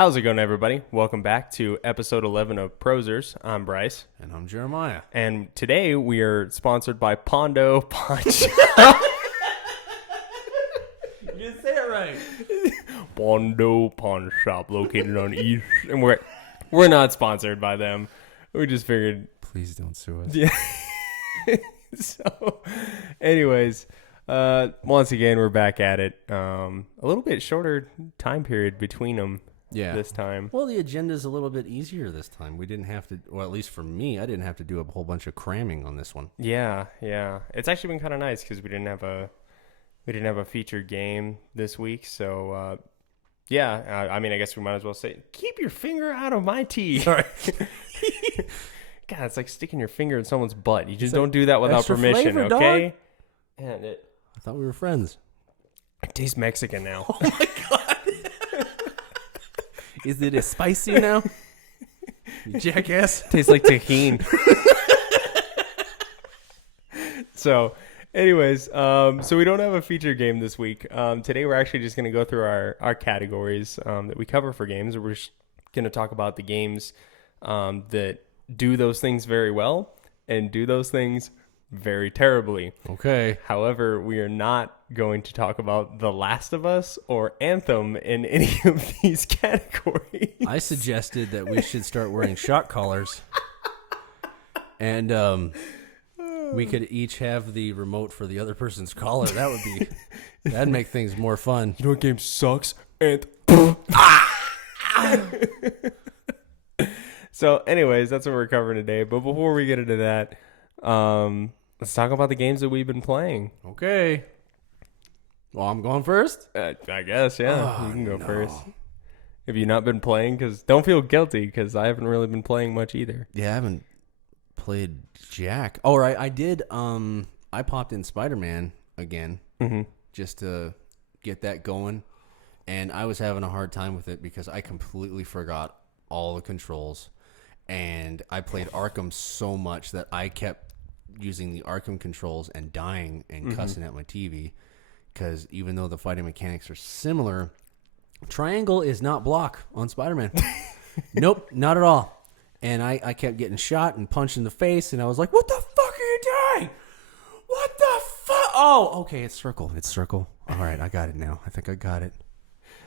How's it going, everybody? Welcome back to episode 11 of Prosers. I'm Bryce. And I'm Jeremiah. And today we are sponsored by Pondo Pawn Shop. You didn't say it right. Pondo Pawn Shop, located on East. And we're not sponsored by them. We just figured. Please don't sue us. Yeah. So, anyways, once again, we're back at it. A little bit shorter time period between them. Yeah. This time. Well, the agenda's a little bit easier this time. We didn't have to, well, at least for me, I didn't have to do a whole bunch of cramming on this one. Yeah. It's actually been kind of nice because we didn't have a featured game this week. So, I mean, I guess we might as well say, keep your finger out of my tea. Sorry. God, it's like sticking your finger in someone's butt. You just don't do that without permission, flavor, okay? And I thought we were friends. it tastes Mexican now. Oh my God. Is it spicy now? You jackass. Tastes like tahini. So, anyways, so we don't have a feature game this week. Today we're actually just going to go through our categories that we cover for games. We're just going to talk about the games that do those things very well and do those things very terribly. Okay. However, we are not going to talk about The Last of Us or Anthem in any of these categories. I suggested that we should start wearing shock collars. And we could each have the remote for the other person's collar. That'd make things more fun. You know what game sucks? Anthem. So, anyways, that's what we're covering today. But before we get into that, let's talk about the games that we've been playing. Okay. Well, I'm going first? I guess, yeah. Oh, you can go no. first. Have you not been playing? Because don't feel guilty, because I haven't really been playing much either. Yeah, I haven't played Jack. All right, I did. I popped in Spider-Man again just to get that going, and I was having a hard time with it because I completely forgot all the controls, and I played Arkham so much that I kept using the Arkham controls and dying and cussing at my TV. Because even though the fighting mechanics are similar, triangle is not block on Spider-Man. Nope, not at all. And I kept getting shot and punched in the face, and I was like, what the fuck are you doing? What the fuck? Oh, okay, it's circle. It's circle. All right, I got it now. I think I got it.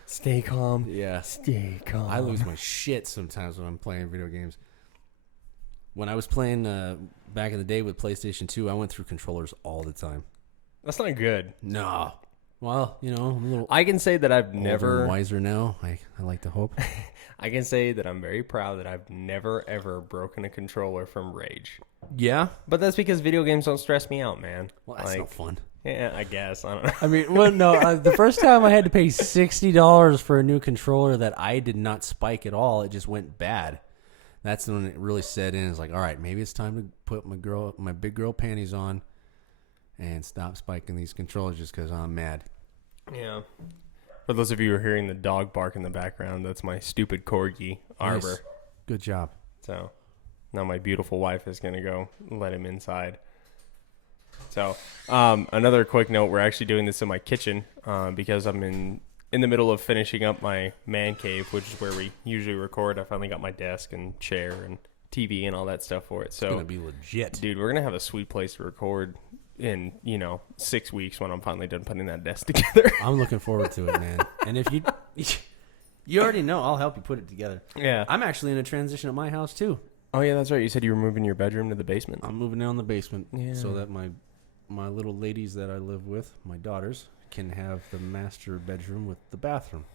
Stay calm. Yeah. Stay calm. I lose my shit sometimes when I'm playing video games. When I was playing back in the day with PlayStation 2, I went through controllers all the time. That's not good. No. Well, you know, I'm a little I can say that I've older never... and wiser now. I like to hope. I can say that I'm very proud that I've never, ever broken a controller from rage. Yeah? But that's because video games don't stress me out, man. Well, that's no fun. Yeah, I guess. I don't know. I mean, well, no, the first time I had to pay $60 for a new controller that I did not spike at all, it just went bad. That's when it really set in. It's like, all right, maybe it's time to put my big girl panties on and stop spiking these controllers just because I'm mad. Yeah. For those of you who are hearing the dog bark in the background, that's my stupid corgi, Arbor. Nice. Good job. So now my beautiful wife is going to go let him inside. So another quick note, we're actually doing this in my kitchen because I'm in the middle of finishing up my man cave, which is where we usually record. I finally got my desk and chair and TV and all that stuff for it. So It's going to be legit. Dude, we're going to have a sweet place to record in, 6 weeks when I'm finally done putting that desk together. I'm looking forward to it, man. And if you already know, I'll help you put it together. Yeah. I'm actually in a transition at my house, too. Oh, yeah, that's right. You said you were moving your bedroom to the basement. I'm moving down the basement so that my little ladies that I live with, my daughters, can have the master bedroom with the bathroom.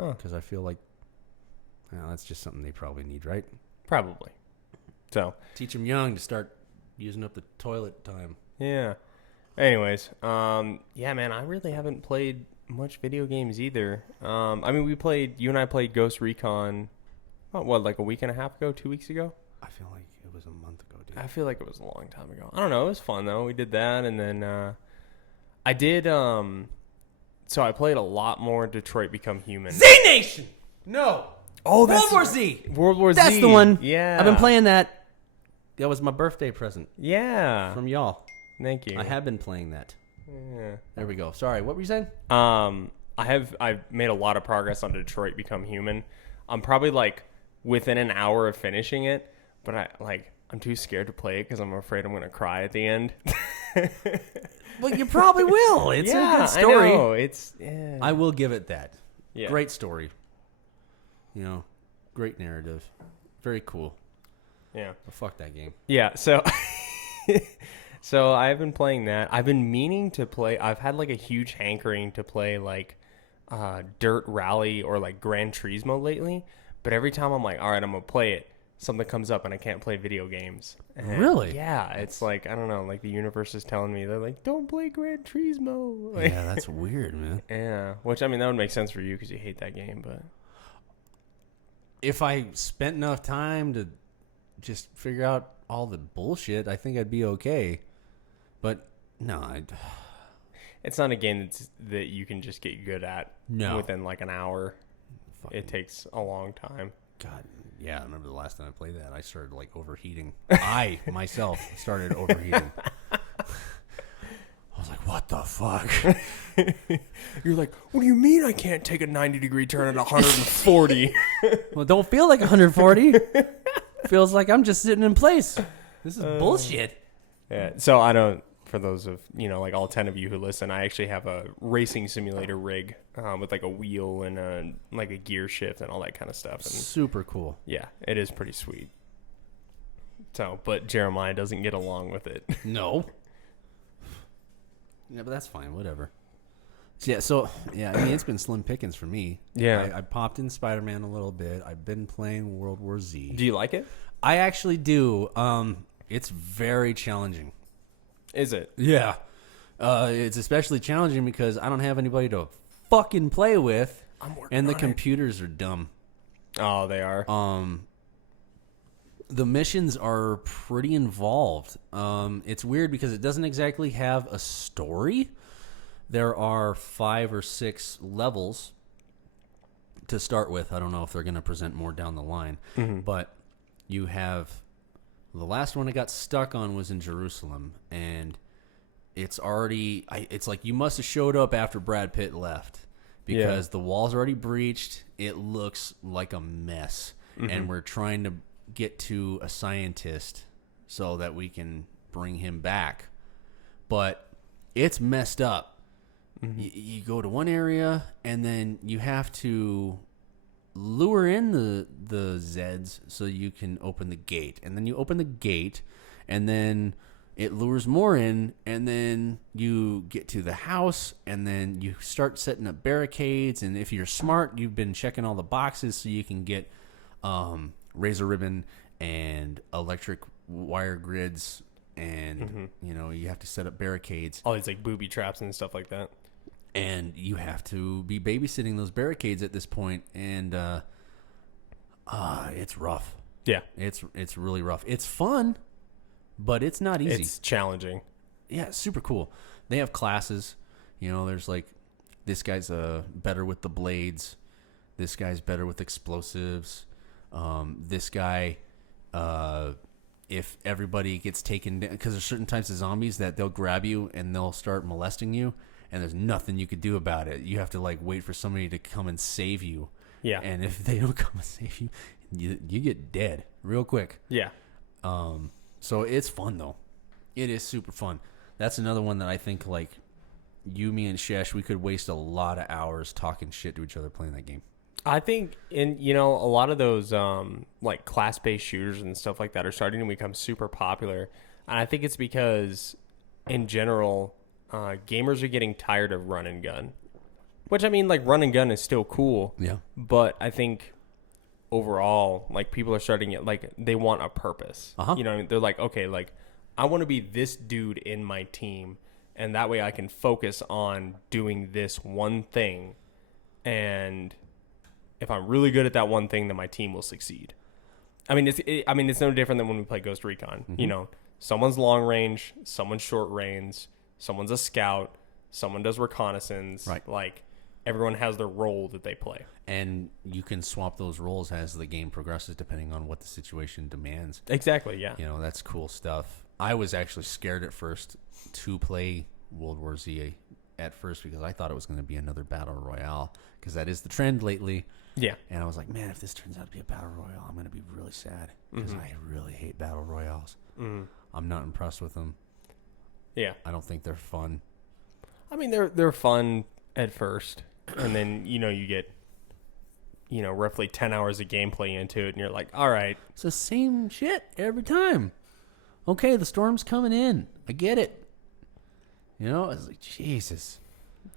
Oh. Because I feel like that's just something they probably need, right? Probably. So. Teach them young to start using up the toilet time. Yeah. Anyways, yeah, man, I really haven't played much video games either. I mean, you and I played Ghost Recon, like a week and a half ago, 2 weeks ago? I feel like it was a month ago, dude. I feel like it was a long time ago. I don't know. It was fun, though. We did that, and then I did, so I played a lot more Detroit Become Human. Z-Nation! No. Oh, World War Z. World War Z. That's the one. Yeah. I've been playing that. That was my birthday present Yeah. from y'all. Thank you. I have been playing that. Yeah. There we go. Sorry, what were you saying? I've made a lot of progress on Detroit Become Human. I'm probably like within an hour of finishing it, but I'm too scared to play it because I'm afraid I'm gonna cry at the end. Well, you probably will. It's a good story. I know. It's I will give it that. Yeah. Great story. You know, great narrative. Very cool. Yeah. But fuck that game. Yeah. So so I've been playing that. I've been meaning to play. I've had like a huge hankering to play like Dirt Rally or like Gran Turismo lately. But every time I'm like, all right, I'm gonna play it, something comes up and I can't play video games. And really? Yeah. It's like, I don't know, like the universe is telling me, they're like, don't play Gran Turismo. Like, Yeah, that's weird, man. yeah. Which, I mean, that would make sense for you because you hate that game, but If I spent enough time to just figure out all the bullshit, I think I'd be okay. But no, it's not a game that you can just get good at within like an hour. It takes a long time. God, yeah, I remember the last time I played that, I started like overheating. I myself started overheating. I was like, what the fuck? You're like, what do you mean I can't take a 90-degree turn at 140? Well, don't feel like 140. Feels like I'm just sitting in place. This is bullshit. Yeah. So I don't. For those of like all 10 of you who listen, I actually have a racing simulator rig with like a wheel and a gear shift and all that kind of stuff. And Super cool. yeah, it is pretty sweet. So, but Jeremiah doesn't get along with it. No. Yeah, but that's fine. Whatever. So, I mean, it's been slim pickings for me. Yeah. I popped in Spider-Man a little bit. I've been playing World War Z. Do you like it? I actually do. It's very challenging. Is it? Yeah. It's especially challenging because I don't have anybody to fucking play with. And the computers are dumb. Oh, they are. The missions are pretty involved. It's weird because it doesn't exactly have a story. There are 5 or 6 levels to start with. I don't know if they're going to present more down the line. Mm-hmm. But you have... The last one I got stuck on was in Jerusalem. And it's already... it's like you must have showed up after Brad Pitt left. Because the wall's already breached. It looks like a mess. Mm-hmm. And we're trying to get to a scientist so that we can bring him back. But it's messed up. Mm-hmm. You go to one area, and then you have to lure in the Zeds so you can open the gate. And then you open the gate, and then it lures more in, and then you get to the house, and then you start setting up barricades. And if you're smart, you've been checking all the boxes so you can get razor ribbon and electric wire grids, and you have to set up barricades. All these like booby traps and stuff like that. And you have to be babysitting those barricades at this point, and it's rough. Yeah, it's really rough. It's fun, but it's not easy. It's challenging. Yeah, it's super cool. They have classes. There's like, this guy's better with the blades. This guy's better with explosives. This guy, if everybody gets taken down, because there's certain types of zombies that they'll grab you and they'll start molesting you, and there's nothing you could do about it. You have to like wait for somebody to come and save you. Yeah. And if they don't come and save you, you get dead real quick. Yeah. So it's fun though. It is super fun. That's another one that I think like you, me, and Shesh, we could waste a lot of hours talking shit to each other playing that game. I think a lot of those like class-based shooters and stuff like that are starting to become super popular. And I think it's because in general, gamers are getting tired of run and gun, which I mean, like run and gun is still cool. Yeah. But I think overall, like people are starting it like they want a purpose. Uh-huh. You know what I mean? They're like, okay, like I want to be this dude in my team, and that way I can focus on doing this one thing. And if I'm really good at that one thing, then my team will succeed. I mean, it's no different than when we play Ghost Recon. Mm-hmm. Someone's long range, someone's short range, someone's a scout, someone does reconnaissance. Right. Like everyone has their role that they play. And you can swap those roles as the game progresses depending on what the situation demands. Exactly, yeah. That's cool stuff. I was actually scared at first to play World War Z at first because I thought it was going to be another battle royale because that is the trend lately. Yeah. And I was like, man, if this turns out to be a battle royale, I'm going to be really sad because I really hate battle royales. I'm not impressed with them. Yeah. I don't think they're fun. I mean, they're fun at first, and then you get roughly 10 hours of gameplay into it, and you're like, all right, It's the same shit every time. Okay, the storm's coming in. I get it. I was like, Jesus.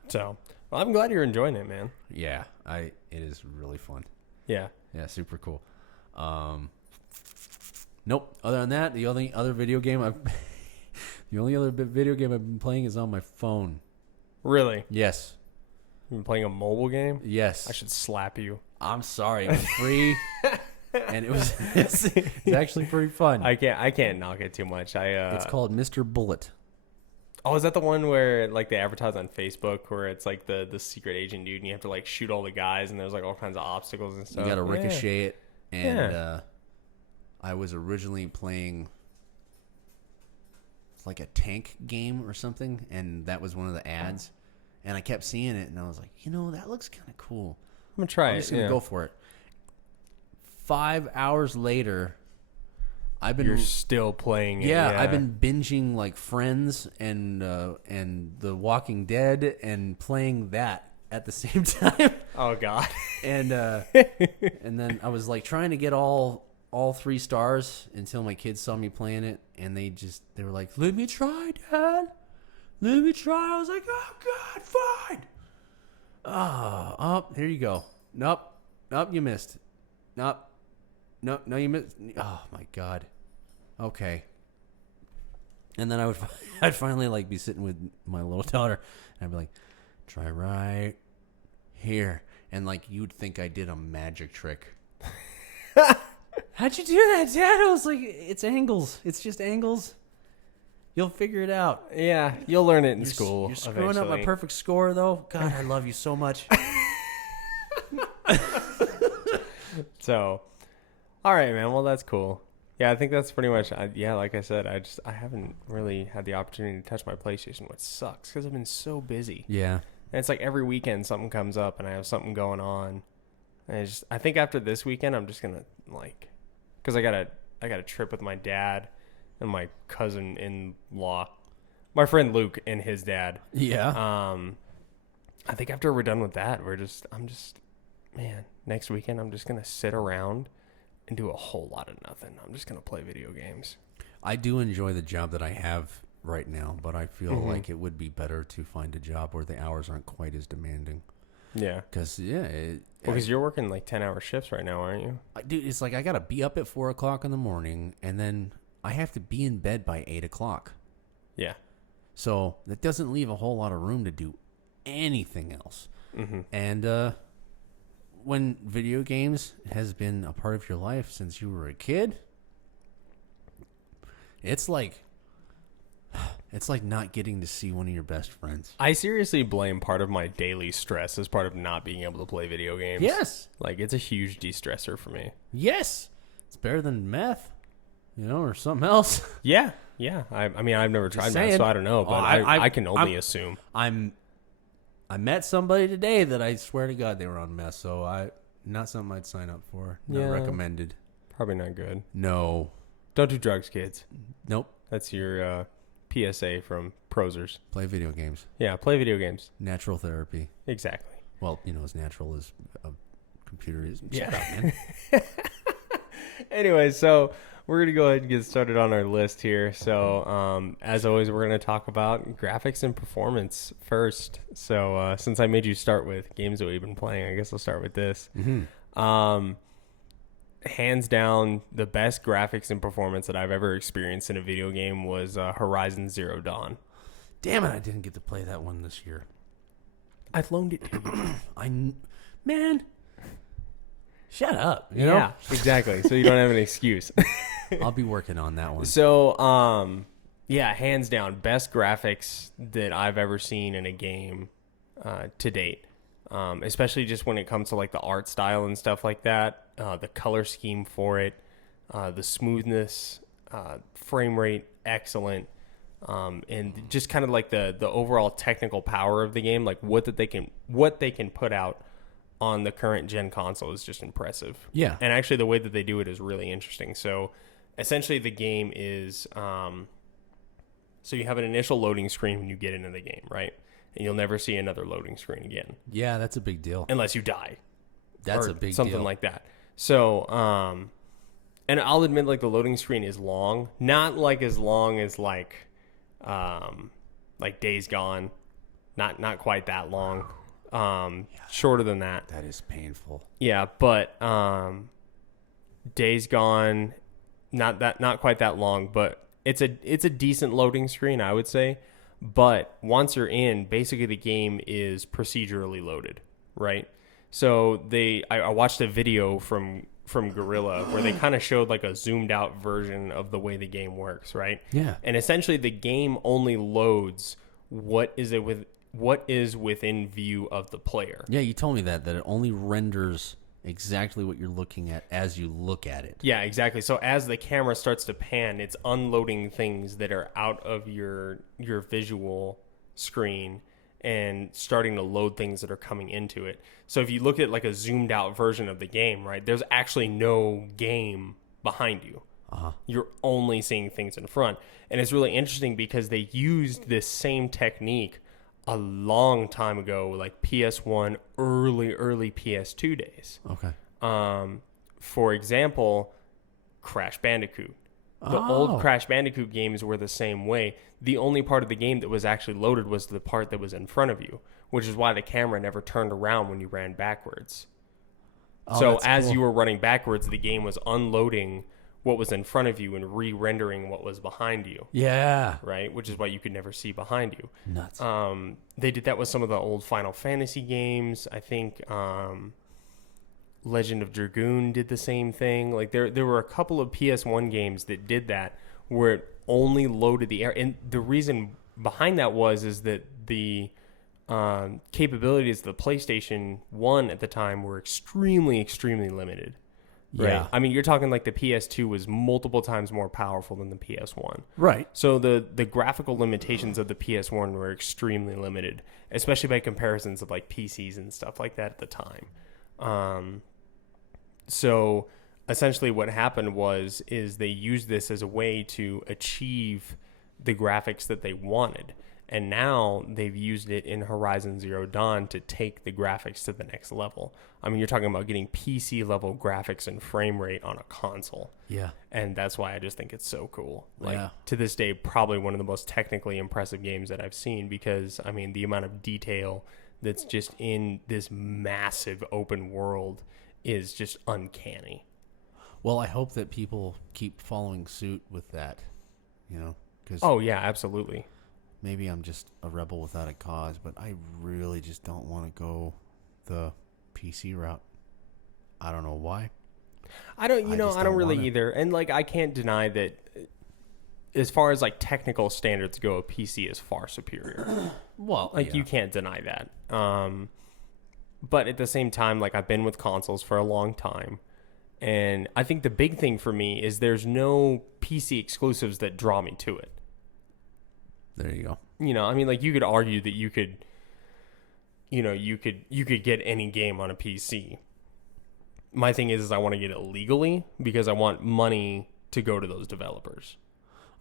so well, I'm glad you're enjoying it, man. Yeah, it is really fun. Yeah. Yeah, super cool. Nope. Other than that, the only other video game I've been playing is on my phone. Really? Yes. You've been playing a mobile game? Yes. I should slap you. I'm sorry. It was free, and it's actually pretty fun. I can't knock it too much. It's called Mr. Bullet. Oh, is that the one where like they advertise on Facebook where it's like the secret agent dude and you have to like shoot all the guys and there's like all kinds of obstacles and stuff? You got to ricochet it, and Yeah. I was originally playing like a tank game or something, and that was one of the ads, and I kept seeing it, and I was like, that looks kind of cool. I'm gonna try I'm it. just gonna go for it. 5 hours later, You're still playing it. Yeah, I've been binging like Friends and The Walking Dead and playing that at the same time. Oh God. And and then I was like trying to get all 3 stars until my kids saw me playing it, and they were like, "Let me try, Dad. Let me try." I was like, "Oh God, fine." Oh, here you go. Nope, you missed. No, you missed. Oh my God. Okay. And then I'd finally like be sitting with my little daughter, and I'd be like, "Try right here," and like you'd think I did a magic trick. How'd you do that, Dad? I was like, "It's angles. It's just angles. You'll figure it out." Yeah, you'll learn it in school. You're screwing up my perfect score, though. God, I love you so much. So, all right, man. Well, that's cool. Yeah, I think that's pretty much. Like I said, I haven't really had the opportunity to touch my PlayStation, which sucks because I've been so busy. Yeah. And it's like every weekend something comes up and I have something going on. And I think after this weekend I'm just gonna because I got a trip with my dad and my cousin-in-law, my friend Luke and his dad. Yeah. I think after we're done with that, next weekend I'm just gonna sit around and do a whole lot of nothing. I'm just gonna play video games. I do enjoy the job that I have right now, but I feel like it would be better to find a job where the hours aren't quite as demanding. Yeah. Because Because you're working like 10-hour shifts right now, aren't you? dude, it's like I gotta be up at 4:00 in the morning, and then I have to be in bed by 8:00. Yeah. So that doesn't leave a whole lot of room to do anything else. Mm-hmm. And when video games has been a part of your life since you were a kid, it's like not getting to see one of your best friends. I seriously blame part of my daily stress as part of not being able to play video games. Yes. Like, it's a huge de-stressor for me. Yes. It's better than meth, or something else. Yeah. Yeah. I mean, I've never tried saying. that, so I don't know, but I can only I'm- assume. I met somebody today that I swear to God they were on meth, so not something I'd sign up for. Not Yeah. recommended. Probably not good. No. Don't do drugs, kids. Nope. That's your PSA from Prosers. Play video games. Yeah, play video games. Natural therapy. Exactly. Well, as natural as a computer is. Yeah. Shut up, man. Anyway, so we're going to go ahead and get started on our list here. So, as always, we're going to talk about graphics and performance first. So, since I made you start with games that we've been playing, I guess I'll start with this. Mm-hmm. Hands down, the best graphics and performance that I've ever experienced in a video game was Horizon Zero Dawn. Damn it, I didn't get to play that one this year. I loaned it to you. Man, shut up. Yeah, exactly. So you don't have an excuse. I'll be working on that one. So, yeah, hands down, best graphics that I've ever seen in a game to date. Especially just when it comes to like the art style and stuff like that, the color scheme for it, the smoothness, frame rate, excellent. and just kind of like the overall technical power of the game, like what they can put out on the current gen console is just impressive. Yeah. And actually the way that they do it is really interesting. So essentially the game is, so you have an initial loading screen when you get into the game, right? And you'll never see another loading screen again. Yeah, that's a big deal. Unless you die. That's a big something deal. like that. So, and I'll admit, like, the loading screen is long. Not like as long as like Days Gone. Not quite that long. Shorter than that. That is painful. Yeah, but Days Gone, not quite that long, but it's a decent loading screen, I would say. But once you're in, basically the game is procedurally loaded, right? So I watched a video from Gorilla where they kind of showed like a zoomed out version of the way the game works, right? Yeah. And essentially the game only loads what is within view of the player. Yeah, you told me that it only renders exactly what you're looking at as you look at it. Yeah, exactly. So as the camera starts to pan, it's unloading things that are out of your visual screen and starting to load things that are coming into it. So if you look at like a zoomed out version of the game, right, there's actually no game behind you. You're only seeing things in front. And it's really interesting because they used this same technique a long time ago, like PS1, early PS2 days. Okay. For example, Crash Bandicoot. The old Crash Bandicoot games were the same way. The only part of the game that was actually loaded was the part that was in front of you, which is why the camera never turned around when you ran backwards. So as you were running backwards, the game was unloading what was in front of you and re-rendering what was behind you. Yeah. Right? Which is why you could never see behind you. Nuts. They did that with some of the old Final Fantasy games. I think Legend of Dragoon did the same thing. Like there were a couple of PS1 games that did that where it only loaded the air. And the reason behind that is that the capabilities of the PlayStation 1 at the time were extremely, extremely limited. Right? Yeah. I mean, you're talking like the PS2 was multiple times more powerful than the PS1. Right. So the graphical limitations of the PS1 were extremely limited, especially by comparisons of like PCs and stuff like that at the time. So essentially what happened is they used this as a way to achieve the graphics that they wanted. And now they've used it in Horizon Zero Dawn to take the graphics to the next level. I mean, you're talking about getting PC level graphics and frame rate on a console. Yeah. And that's why I just think it's so cool. Like, Yeah. to this day, probably one of the most technically impressive games that I've seen because, I mean, the amount of detail that's just in this massive open world is just uncanny. Well, I hope that people keep following suit with that, you know, because Oh, yeah, absolutely. maybe I'm just a rebel without a cause, but I really just don't want to go the PC route. I don't know why. I don't really wanna. either. And like, I can't deny that as far as like technical standards go, a PC is far superior. Well, Like, you can't deny that. But at the same time, like, I've been with consoles for a long time. And I think the big thing for me is there's no PC exclusives that draw me to it. There you go. You know, I mean, like, you could argue that you could get any game on a PC. My thing is I want to get it legally because I want money to go to those developers.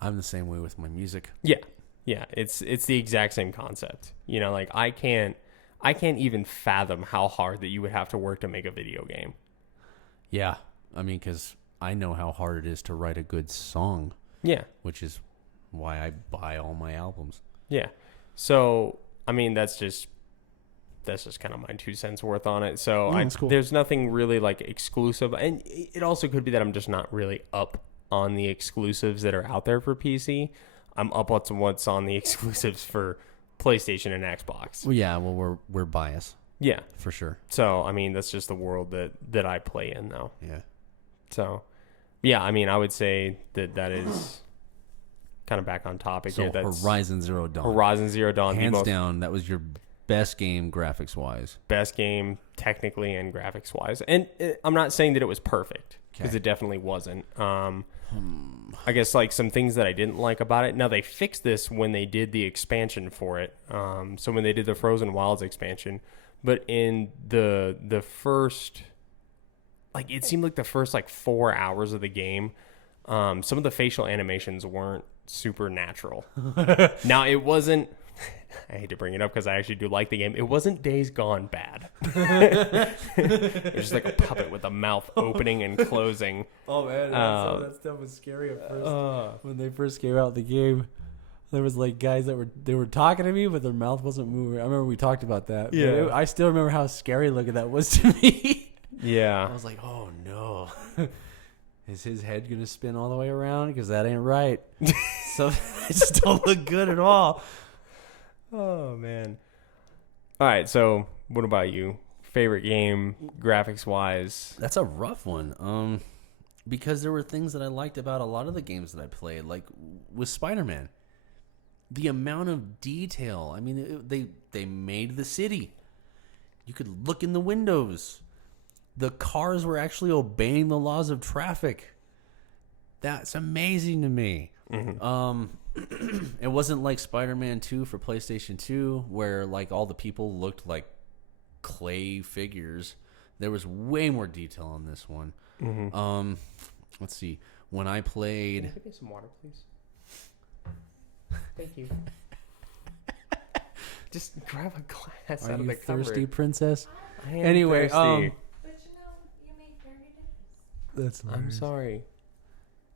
I'm the same way with my music. Yeah. Yeah, it's the exact same concept. You know, like I can't even fathom how hard that you would have to work to make a video game. Yeah. I mean, because I know how hard it is to write a good song. Yeah. Which is why I buy all my albums. Yeah. So, I mean, that's just kind of my 2 cents worth on it. So That's cool. There's nothing really like exclusive. And it also could be that I'm just not really up on the exclusives that are out there for PC. I'm up on what's on the exclusives for PlayStation and Xbox. Well, yeah. Well, we're biased Yeah. for sure. So, I mean, that's just the world that I play in though. Yeah. So, yeah, I mean, I would say that is kind of back on topic So here. That's Horizon Zero Dawn. Horizon Zero Dawn, Hands the most down, that was your best game graphics-wise. best game technically and graphics wise. And I'm not saying that it was perfect because Okay. it definitely wasn't. I guess like some things that I didn't like about it. Now they fixed this when they did the expansion for it. So when they did the Frozen Wilds expansion, but in the first, like it seemed like the first like 4 hours of the game, some of the facial animations weren't super natural. Now it wasn't. I hate to bring it up because I actually do like the game. It wasn't Days Gone bad. It was just like a puppet with a mouth opening and closing. Oh man, that stuff was scary at first. When they first came out the game, there was like guys that were talking to me, but their mouth wasn't moving. I remember we talked about that. Yeah, I still remember how scary looking that was to me. Yeah, I was like, oh no. Is his head gonna spin all the way around? Because that ain't right. So it just don't look good at all. Oh man. All right, so what about you? Favorite game, graphics wise? That's a rough one. Because there were things that I liked about a lot of the games that I played, like with Spider-Man. The amount of detail. I mean, they made the city. You could look in the windows. The cars were actually obeying the laws of traffic. That's amazing to me. Mm-hmm. It wasn't like Spider-Man 2 for PlayStation 2, where like all the people looked like clay figures. There was way more detail on this one. Mm-hmm. Let's see. When I played, Can I get some water, please? Thank you. Just grab a glass are out of you the cupboard. thirsty, princess? I am Anyway, thirsty. But you make dirty dishes. That's I'm sorry.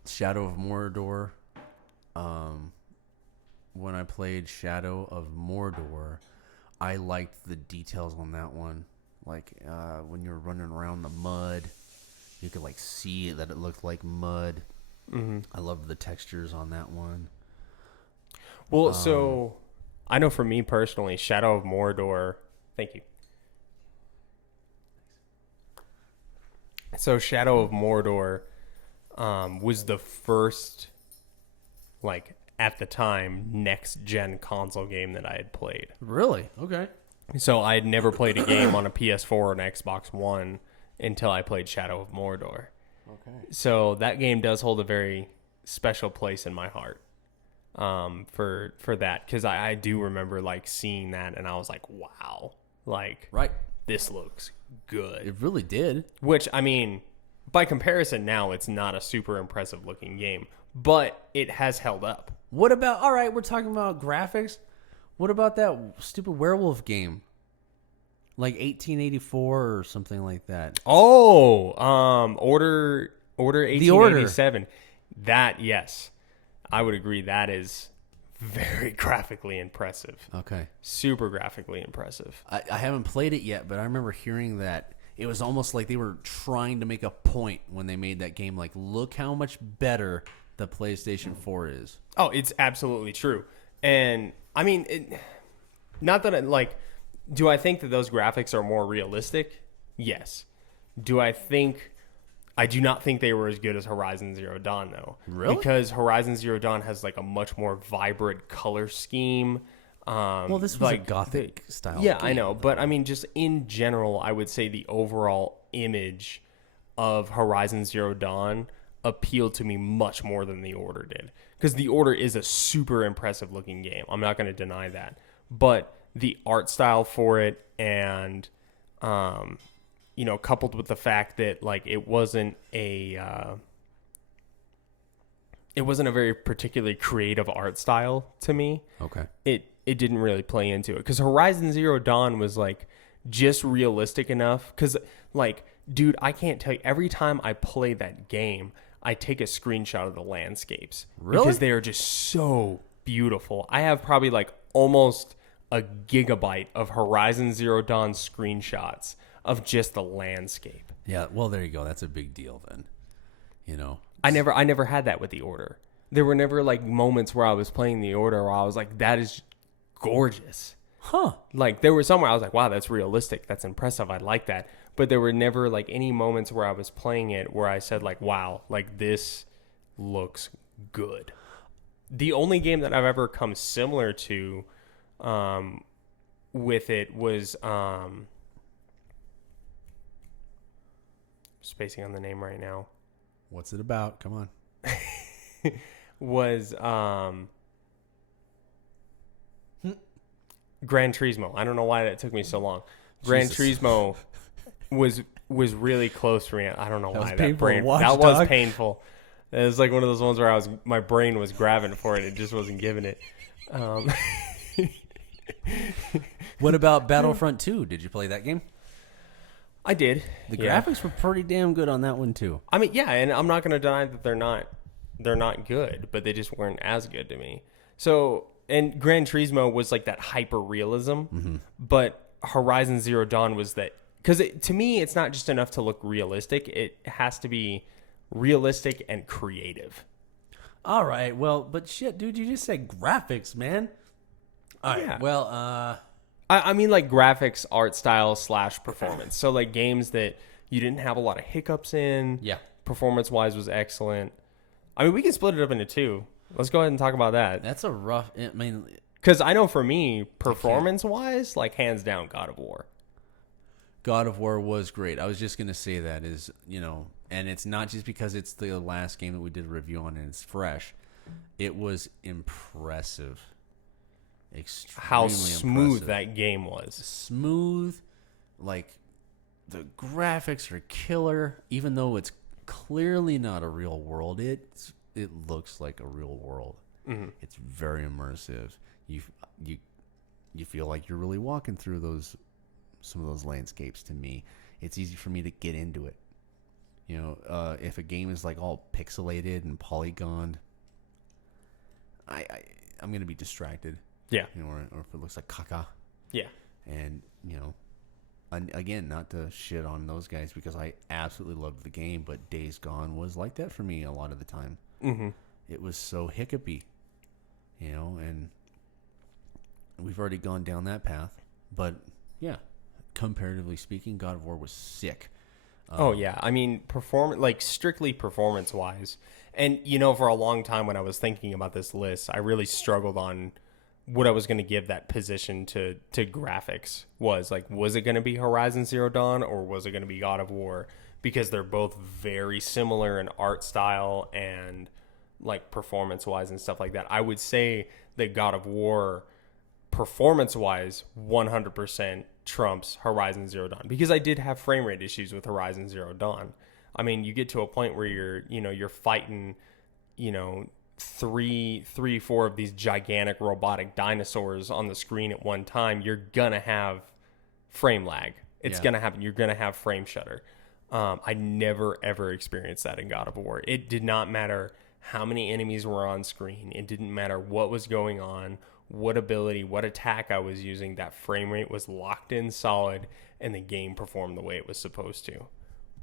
Shadow of Mordor. When I played Shadow of Mordor, I liked the details on that one. Like when you were running around the mud, you could like see that it looked like mud. Mm-hmm. I loved the textures on that one. Well, so I know for me personally, Shadow of Mordor. Thank you. So Shadow of Mordor was the first, like at the time, next gen console game that I had played. Really? Okay. So I had never played a game on a PS4 or an Xbox One until I played Shadow of Mordor. Okay. So that game does hold a very special place in my heart for that, because I do remember like seeing that and I was like, wow, like Right. this looks good. It really did. Which, I mean, by comparison now, it's not a super impressive looking game, but it has held up. What about, all right, we're talking about graphics. What about that stupid werewolf game? Like 1884 or something like that. Oh, Order 1887. That, yes, I would agree. That is very graphically impressive. Okay. Super graphically impressive. I haven't played it yet, but I remember hearing that it was almost like they were trying to make a point when they made that game. Like, look how much better the PlayStation 4 is. Oh, it's absolutely true. And I mean, not that do I think that those graphics are more realistic? Yes. I do not think they were as good as Horizon Zero Dawn, though. Really? Because Horizon Zero Dawn has like a much more vibrant color scheme. Well, this was a gothic style. Yeah, game, I know. though. But I mean, just in general, I would say the overall image of Horizon Zero Dawn appealed to me much more than The Order did. Because The Order is a super impressive looking game. I'm not going to deny that. But the art style for it and, coupled with the fact that like it wasn't a very particularly creative art style to me. Okay. It didn't really play into it, because Horizon Zero Dawn was like just realistic enough. Because like, dude, I can't tell you, every time I play that game, I take a screenshot of the landscapes. Really? Because they are just so beautiful. I have probably like almost a gigabyte of Horizon Zero Dawn screenshots of just the landscape. Yeah, well, there you go. That's a big deal then. You know, I never had that with The Order. There were never like moments where I was playing The Order where I was like, that is gorgeous. huh? Like there were some where I was like, wow, that's realistic. That's impressive. I like that. But there were never like any moments where I was playing it where I said like, wow, like this looks good. The only game that I've ever come similar to with it was spacing on the name right now. What's it about? Come on. was Gran Turismo. I don't know why that took me so long. Gran Jesus. Turismo was really close for me. I don't know That was why painful to watch, that was dog. painful. It was like one of those ones where my brain was grabbing for it. It just wasn't giving it. What about Battlefront 2? Did you play that game? I did. The Yeah. graphics were pretty damn good on that one too. I mean, yeah, and I'm not going to deny that they're not good, but they just weren't as good to me. So, and Gran Turismo was like that hyper realism, but Horizon Zero Dawn was that, because to me, it's not just enough to look realistic. It has to be realistic and creative. All right, well, but shit, dude, you just said graphics, man. All right, Yeah. well, I mean, like graphics, art style / performance. So like games that you didn't have a lot of hiccups in. yeah. Performance wise was excellent. I mean, we can split it up into two. Let's go ahead and talk about that. That's a rough. I mean, Because I know for me, performance wise, like hands down, God of War. God of War was great. I was just gonna say that is, and it's not just because it's the last game that we did a review on and it's fresh. It was impressive. Extremely How smooth impressive. that game was. Smooth, like the graphics are killer. Even though it's clearly not a real world, it looks like a real world. Mm-hmm. It's very immersive. You feel like you're really walking through some of those landscapes. To me, it's easy for me to get into it. If a game is like all pixelated and polygoned, I'm gonna be distracted. Yeah. Or if it looks like caca. Yeah. And again, not to shit on those guys because I absolutely loved the game, but Days Gone was like that for me a lot of the time. Mm-hmm. It was so hiccupy, and we've already gone down that path. But yeah, comparatively speaking, God of War was sick. Oh yeah, I mean, strictly performance wise, and for a long time when I was thinking about this list, I really struggled on what I was going to give that position to graphics. Was it going to be Horizon Zero Dawn or was it going to be God of War? Because they're both very similar in art style and like performance wise and stuff like that. I would say that God of War, performance wise, 100% trumps Horizon Zero Dawn, because I did have frame rate issues with Horizon Zero Dawn. I mean, you get to a point where you're fighting, 4 of these gigantic robotic dinosaurs on the screen at one time. You're gonna have frame lag. It's gonna happen. You're gonna have frame shutter. I never ever experienced that in God of War. It did not matter how many enemies were on screen. It didn't matter what was going on, what ability, what attack I was using. That frame rate was locked in solid, and the game performed the way it was supposed to.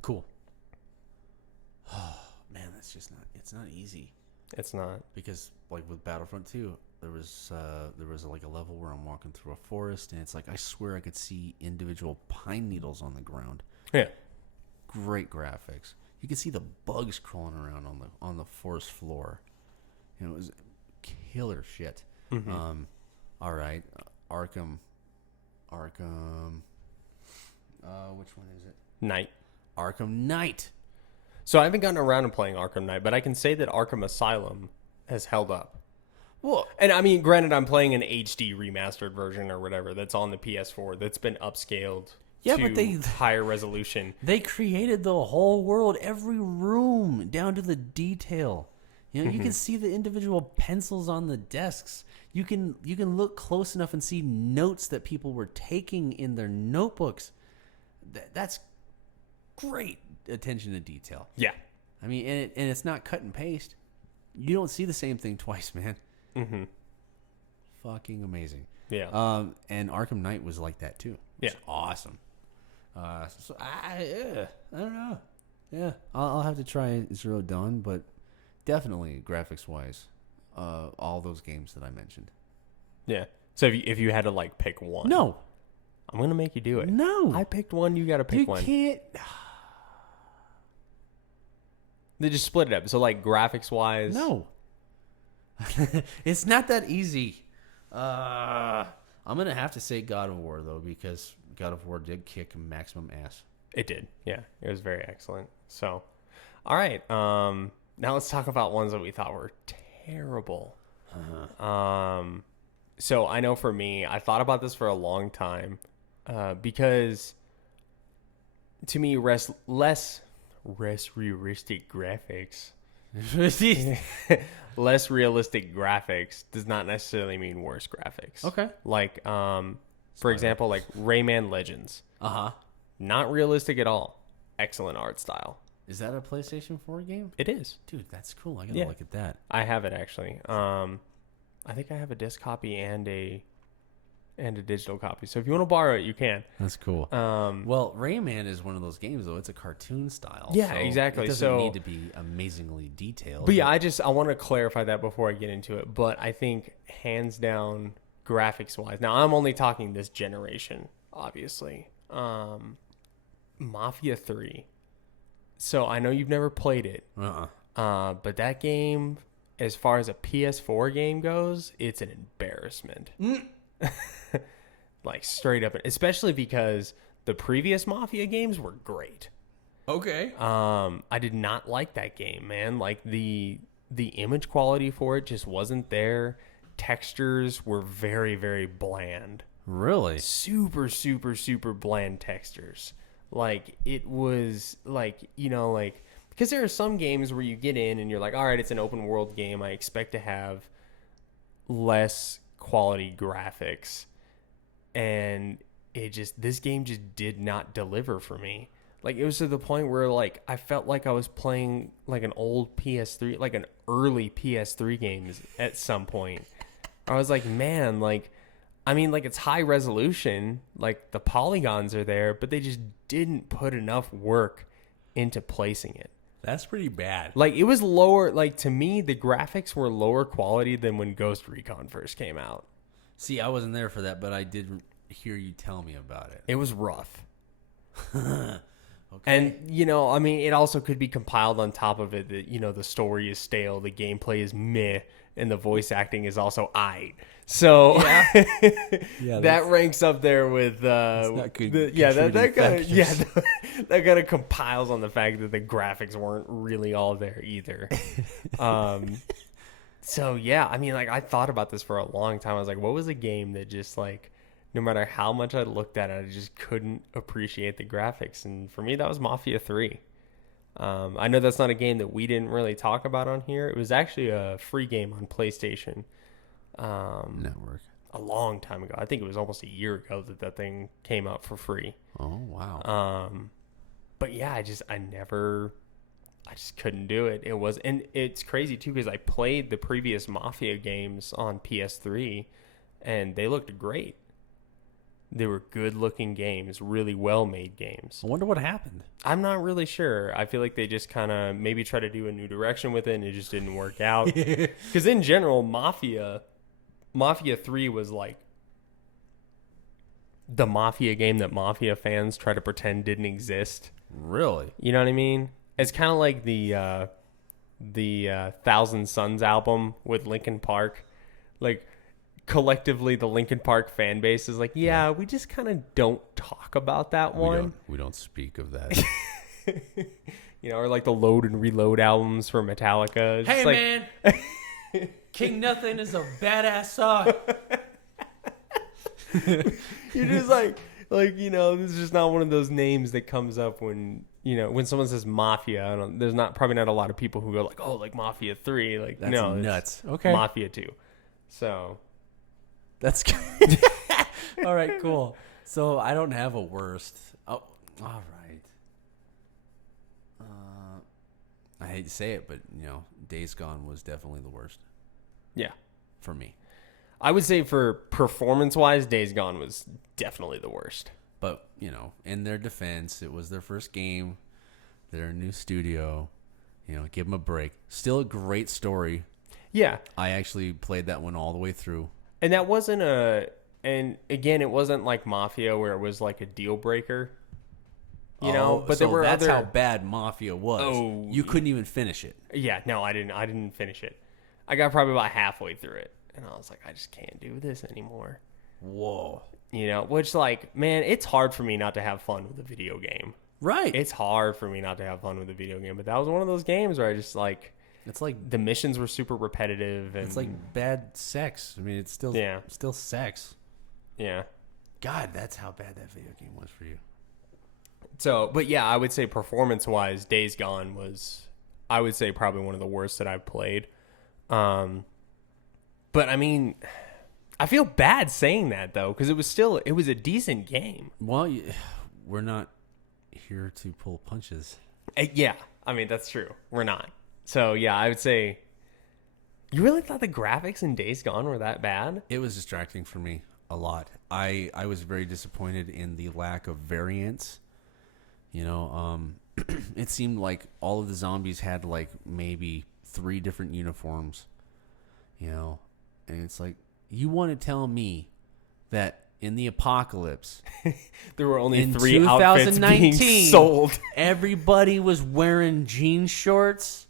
Cool. Oh man, it's not easy. It's not. Because like with Battlefront 2, there was like a level where I'm walking through a forest and it's like I swear I could see individual pine needles on the ground. Yeah. Great graphics. You could see the bugs crawling around on the forest floor. It was killer shit. Mm-hmm. All right, Arkham. Which one is it? Knight. Arkham Knight. So I haven't gotten around to playing Arkham Knight, but I can say that Arkham Asylum has held up. Well, And I mean, granted, I'm playing an HD remastered version or whatever that's on the PS4 that's been upscaled Yeah, to but higher resolution. they created the whole world, every room down to the detail. You can see the individual pencils on the desks. You can look close enough and see notes that people were taking in their notebooks. That's great attention to detail. Yeah. I mean, and it's not cut and paste. You don't see the same thing twice, man. Mm-hmm. Fucking amazing. Yeah. And Arkham Knight was like that too. Yeah. It's awesome. So I don't know. Yeah, I'll have to try Zero Dawn, but definitely graphics wise, all those games that I mentioned. Yeah. So if you had to like pick one, No, I'm gonna make you do it. no, I picked one. You got to pick you one. can't. They just split it up. So like graphics wise, No, it's not that easy. I'm gonna have to say God of War though, because God of War did kick maximum ass. it did. Yeah, it was very excellent. So, all right. Now let's talk about ones that we thought were terrible. Uh-huh. So I know for me, I thought about this for a long time because to me, less realistic graphics, less realistic graphics does not necessarily mean worse graphics. Okay. Like, for example, like Rayman Legends, Uh-huh. not realistic at all. Excellent art style. Is that a PlayStation 4 game? It is. Dude, that's cool. I gotta Yeah. look at that. I have it actually. I think I have a disc copy and a digital copy. So if you want to borrow it, you can. That's cool. Well, Rayman is one of those games, though. It's a cartoon style. Yeah, so exactly. It doesn't So- need to be amazingly detailed. But yeah, I want to clarify that before I get into it. But I think hands down, graphics wise. Now I'm only talking this generation, obviously. Mafia 3. So I know you've never played it. But that game, as far as a PS4 game goes, it's an embarrassment. Like straight up, especially because the previous Mafia games were great. Okay. I did not like that game, man. Like the image quality for it just wasn't there. Textures were very, very bland. Really? Super, super, super bland textures. Like it was like, like, because there are some games where you get in and you're like, all right, it's an open world game. I expect to have less quality graphics. And this game just did not deliver for me. Like it was to the point where like I felt like I was playing like an old PS3, like an early PS3 games at some point. I was like, man, like, I mean, like it's high resolution, like the polygons are there, but they just didn't put enough work into placing it. That's pretty bad. Like it was lower, like to me, the graphics were lower quality than when Ghost Recon first came out. See, I wasn't there for that, but I did hear you tell me about it. It was rough. Okay. And, I mean, it also could be compiled on top of it that, the story is stale, the gameplay is meh, and the voice acting is also aight. So Yeah, that ranks up there with not good that factors. that kind of compiles on the fact that the graphics weren't really all there either. So yeah, I mean, like I thought about this for a long time. I was like, what was a game that just like, no matter how much I looked at it, I just couldn't appreciate the graphics. And for me, that was Mafia 3. I know that's not a game that we didn't really talk about on here. It was actually a free game on PlayStation. Network. A long time ago. I think it was almost a year ago that thing came out for free. Oh, wow. But yeah, I just couldn't do it. And it's crazy too, because I played the previous Mafia games on PS3 and they looked great. They were good looking games, really well made games. I wonder what happened. I'm not really sure. I feel like they just kind of maybe tried to do a new direction with it and it just didn't work out. Because in general, Mafia 3 was like the Mafia game that Mafia fans try to pretend didn't exist. Really? You know what I mean? It's kind of like the Thousand Suns album with Linkin Park. Like collectively, the Linkin Park fan base is like, yeah, we just kind of don't talk about that one. We don't speak of that. Or like the Load and Reload albums for Metallica. It's Hey, like, man. King Nothing is a badass song. You're just like, this is just not one of those names that comes up when, when someone says Mafia. There's probably not a lot of people who go like, oh, like Mafia 3. Like, That's no, nuts. it's Okay. Mafia 2. So. That's good. All right, cool. So I don't have a worst. Oh, all right. I hate to say it, but, Days Gone was definitely the worst Yeah. for me. I would say for performance-wise, Days Gone was definitely the worst. But, in their defense, it was their first game. They're a new studio. Give them a break. Still a great story. Yeah. I actually played that one all the way through. And that wasn't and again, it wasn't like Mafia where it was like a deal breaker. But there were that's other. how bad Mafia was. Oh, you couldn't even finish it. Yeah, no, I didn't finish it. I got probably about halfway through it, and I was like, I just can't do this anymore. Whoa. Which like, man, it's hard for me not to have fun with a video game. Right. It's hard for me not to have fun with a video game, but that was one of those games where I just like, It's like the missions were super repetitive, and it's like bad sex. I mean, it's still sex. Yeah. God, that's how bad that video game was for you. So, but yeah, I would say performance-wise, Days Gone was, I would say, probably one of the worst that I've played. But I mean, I feel bad saying that though, because it was a decent game. Well, we're not here to pull punches. Yeah, I mean that's true. We're not. So yeah, I would say. You really thought the graphics in Days Gone were that bad? It was distracting for me a lot. I was very disappointed in the lack of variance. You know, it seemed like all of the zombies had like maybe 3 different uniforms. You know, and it's like, you want to tell me that in the apocalypse there were only in 3 outfits being sold. Everybody was wearing jean shorts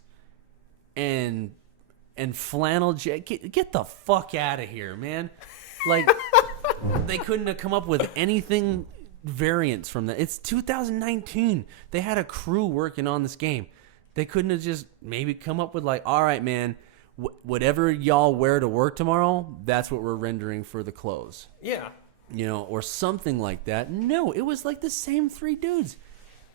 and flannel jacket. Get the fuck out of here, man. Like, they couldn't have come up with anything variants from that. It's 2019. They had a crew working on this game. They couldn't have just maybe come up with like, all right, man, whatever y'all wear to work tomorrow, that's what we're rendering for the clothes. Yeah. You know, or something like that. No, it was like the same 3 dudes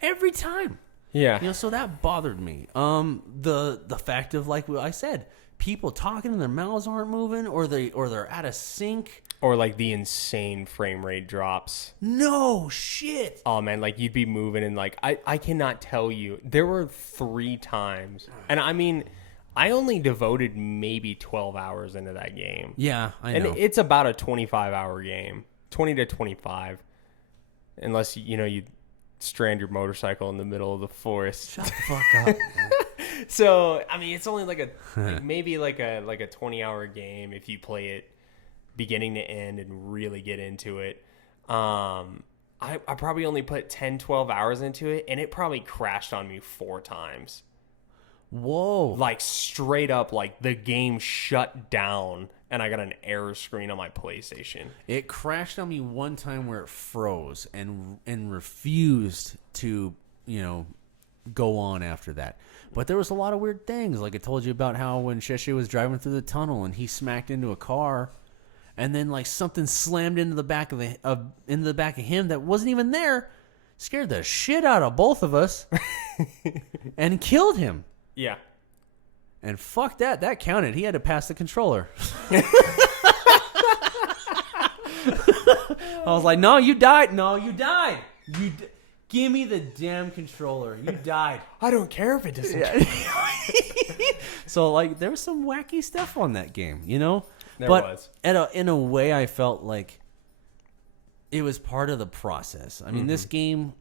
every time. Yeah. You know, so that bothered me. The fact of, like what I said, people talking and their mouths aren't moving, or they're out of sync. Or like the insane frame rate drops. No shit. Oh man, like you'd be moving and like I cannot tell you. There were 3 times. And I mean, I only devoted maybe 12 hours into that game. Yeah, I know. And it's about a 25-hour game. 20 to 25. Unless you strand your motorcycle in the middle of the forest. Shut the fuck up. So, I mean, it's only like maybe like a 20-hour game if you play it beginning to end and really get into it. I probably only put 10, 12 hours into it, and it probably crashed on me 4 times. Whoa. Like straight up, like the game shut down and I got an error screen on my PlayStation. It crashed on me one time where it froze and refused to, go on after that. But there was a lot of weird things. Like I told you about how when Sheshe was driving through the tunnel and he smacked into a car, and then like something slammed into the back of him that wasn't even there, scared the shit out of both of us, and killed him. Yeah. And fuck that. That counted. He had to pass the controller. I was like, no, you died. No, you died. Give me the damn controller. You died. I don't care if it doesn't. Yeah. So, like, there was some wacky stuff on that game, There was. In a way, I felt like it was part of the process. I mean, this game,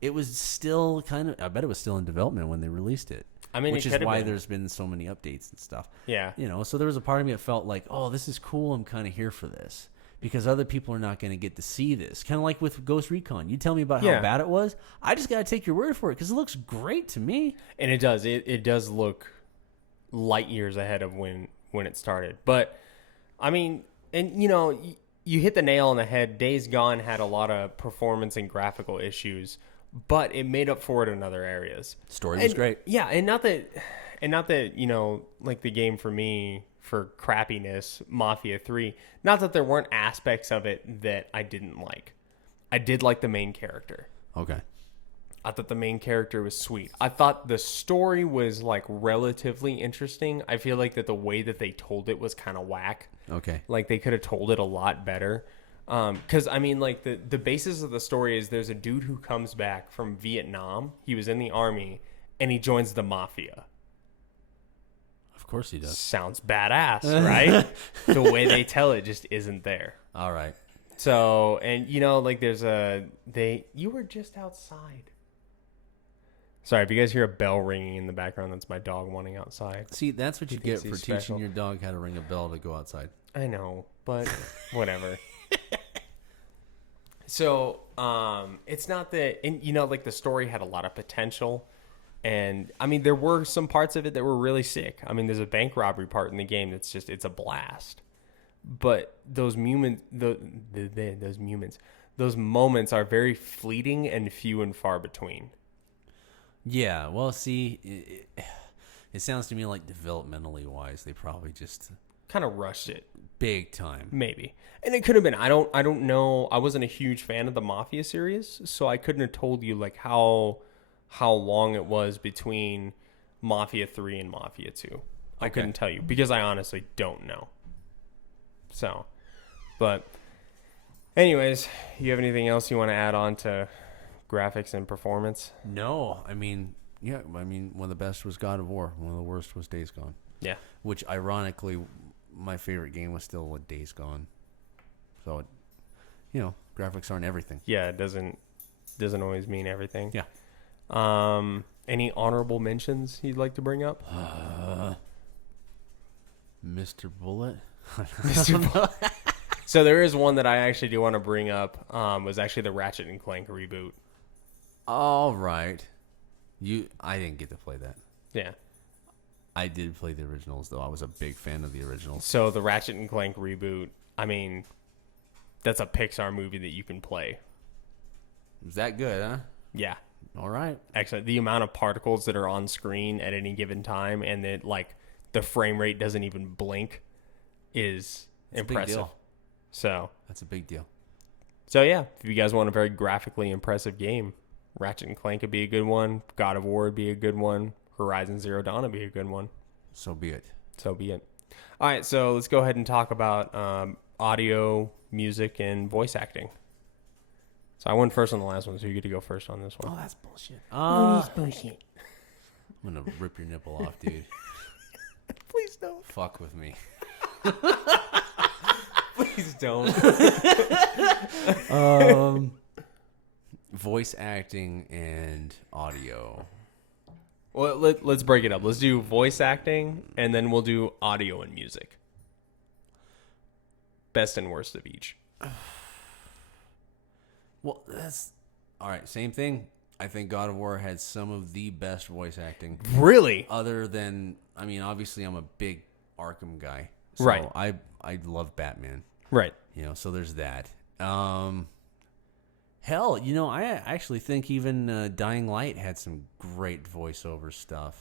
it was still I bet it was still in development when they released it. I mean, which is why there's been so many updates and stuff. Yeah. So there was a part of me that felt like, oh, this is cool. I'm kind of here for this. Because other people are not going to get to see this. Kind of like with Ghost Recon. You tell me about how bad it was. I just got to take your word for it because it looks great to me. And it does. It does look light years ahead of when it started. But, I mean, and you hit the nail on the head. Days Gone had a lot of performance and graphical issues, but it made up for it in other areas. Story was great. Yeah, and not that like the game for me for crappiness, Mafia 3, not that there weren't aspects of it that I didn't like. I did like the main character. Okay. I thought the main character was sweet. I thought the story was like relatively interesting. I feel like that the way that they told it was kind of whack. Okay. Like they could have told it a lot better. Because, I mean, like the basis of the story is there's a dude who comes back from Vietnam. He was in the army and he joins the mafia. Of course he does. Sounds badass, right? The way they tell it just isn't there. All right. So, and like there's you were just outside. Sorry, if you guys hear a bell ringing in the background, that's my dog wanting outside. See, that's what you get for special. teaching your dog how to ring a bell to go outside. I know, but whatever. So, it's not that, and like the story had a lot of potential. And I mean, there were some parts of it that were really sick. I mean, there's a bank robbery part in the game that's just, it's a blast. But those moments, those moments are very fleeting and few and far between. Yeah, well, see, It sounds to me like developmentally wise, they probably just Kind of rushed it. big time. Maybe. And it could have been. I don't know. I wasn't a huge fan of the Mafia series, so I couldn't have told you like how long it was between Mafia 3 and Mafia 2. I couldn't tell you because I honestly don't know. So, but anyways, you have anything else you want to add on to graphics and performance? No, I mean, one of the best was God of War. One of the worst was Days Gone. Yeah. Which, ironically, my favorite game was still Days Gone. So, graphics aren't everything. Yeah, it doesn't always mean everything. Yeah. Any honorable mentions you'd like to bring up? Mr. Bullet. So there is one that I actually do want to bring up. Was actually the Ratchet and Clank reboot. All right. I didn't get to play that. Yeah. I did play the originals, though. I was a big fan of the originals. So the Ratchet and Clank reboot, I mean, that's a Pixar movie that you can play. Is that good, huh? Yeah. All right. Excellent. The amount of particles that are on screen at any given time and that like the frame rate doesn't even blink is impressive. So That's a big deal. So yeah, if you guys want a very graphically impressive game, Ratchet and Clank would be a good one. God of War would be a good one. Horizon Zero Dawn would be a good one. So be it. So be it. All right, so let's go ahead and talk about audio, music, and voice acting. So I went first on the last one, so you get to go first on this one. Oh, that's bullshit. That's bullshit. I'm going to rip your nipple off, dude. Please don't. Fuck with me. Please don't. Voice acting and audio. Well, let's break it up. Let's do voice acting, and then we'll do audio and music. Best and worst of each. Well, that's... All right, same thing. I think God of War had some of the best voice acting. Really? Other than... I mean, obviously, I'm a big Arkham guy. So Right. I love Batman. Right. So there's that. Hell, I actually think even Dying Light had some great voiceover stuff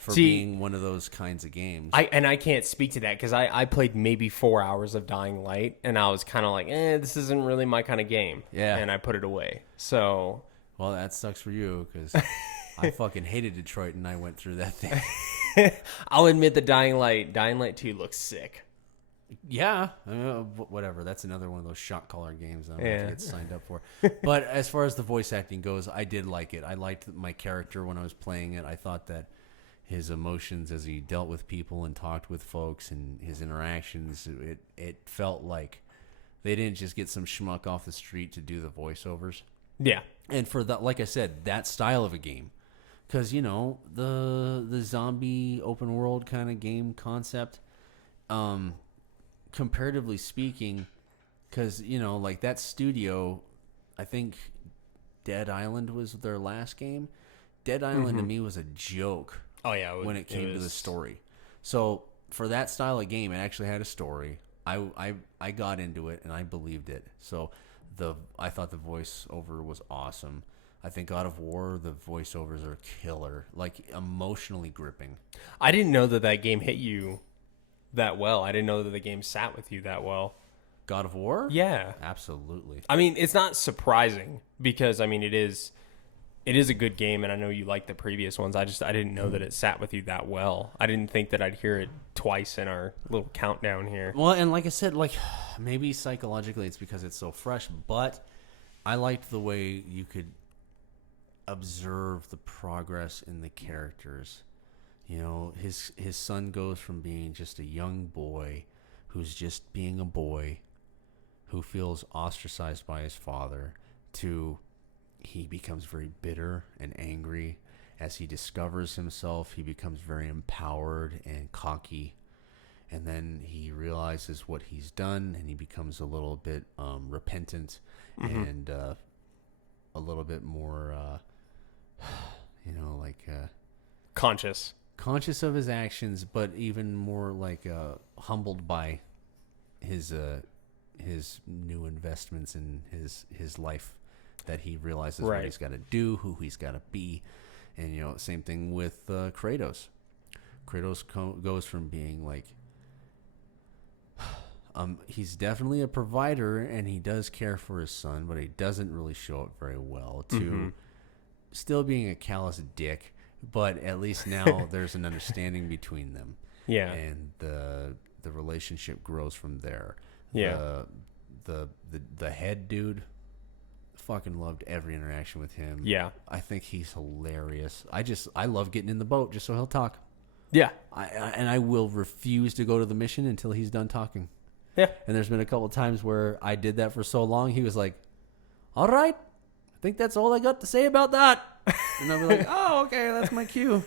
for being one of those kinds of games. I can't speak to that because I played maybe 4 hours of Dying Light, and I was kind of like, this isn't really my kind of game. Yeah. And I put it away. So... Well, that sucks for you because I fucking hated Detroit, and I went through that thing. I'll admit that Dying Light 2 looks sick. Yeah, whatever. That's another one of those shot caller games that I'm Yeah. going to get signed up for. But as far as the voice acting goes, I did like it. I liked my character when I was playing it. I thought that his emotions as he dealt with people and talked with folks and his interactions, it felt like they didn't just get some schmuck off the street to do the voiceovers. Yeah. And for that, like I said, that style of a game. Because, the zombie open world kind of game concept, comparatively speaking, because, like that studio, I think Dead Island was their last game. Dead Island to me was a joke. Oh, yeah. When it came to the story. So for that style of game, it actually had a story. I got into it and I believed it. So I thought the voiceover was awesome. I think God of War, the voiceovers are killer, like emotionally gripping. I didn't know that game hit you that well. I didn't know that the game sat with you that well. God of War? Yeah. Absolutely. I mean, it's not surprising because, I mean, it is a good game, and I know you like the previous ones. I didn't know that it sat with you that well. I didn't think that I'd hear it twice in our little countdown here. Well, and like I said, maybe psychologically it's because it's so fresh, but I liked the way you could observe the progress in the characters. His son goes from being just a young boy who's just being a boy who feels ostracized by his father to he becomes very bitter and angry. As he discovers himself, he becomes very empowered and cocky. And then he realizes what he's done, and he becomes a little bit repentant and a little bit more, conscious of his actions, but even more humbled by his new investments in his life. That he realizes what he's got to do, who he's got to be. And, same thing with Kratos. Kratos goes from being like, he's definitely a provider and he does care for his son, but he doesn't really show it very well, to still being a callous dick. But at least now there's an understanding between them. Yeah. And the relationship grows from there. Yeah. The head dude, fucking loved every interaction with him. Yeah. I think he's hilarious. I love getting in the boat just so he'll talk. Yeah. And I will refuse to go to the mission until he's done talking. Yeah. And there's been a couple of times where I did that for so long, he was like, all right, I think that's all I got to say about that. And I'll be like, oh, okay, that's my cue.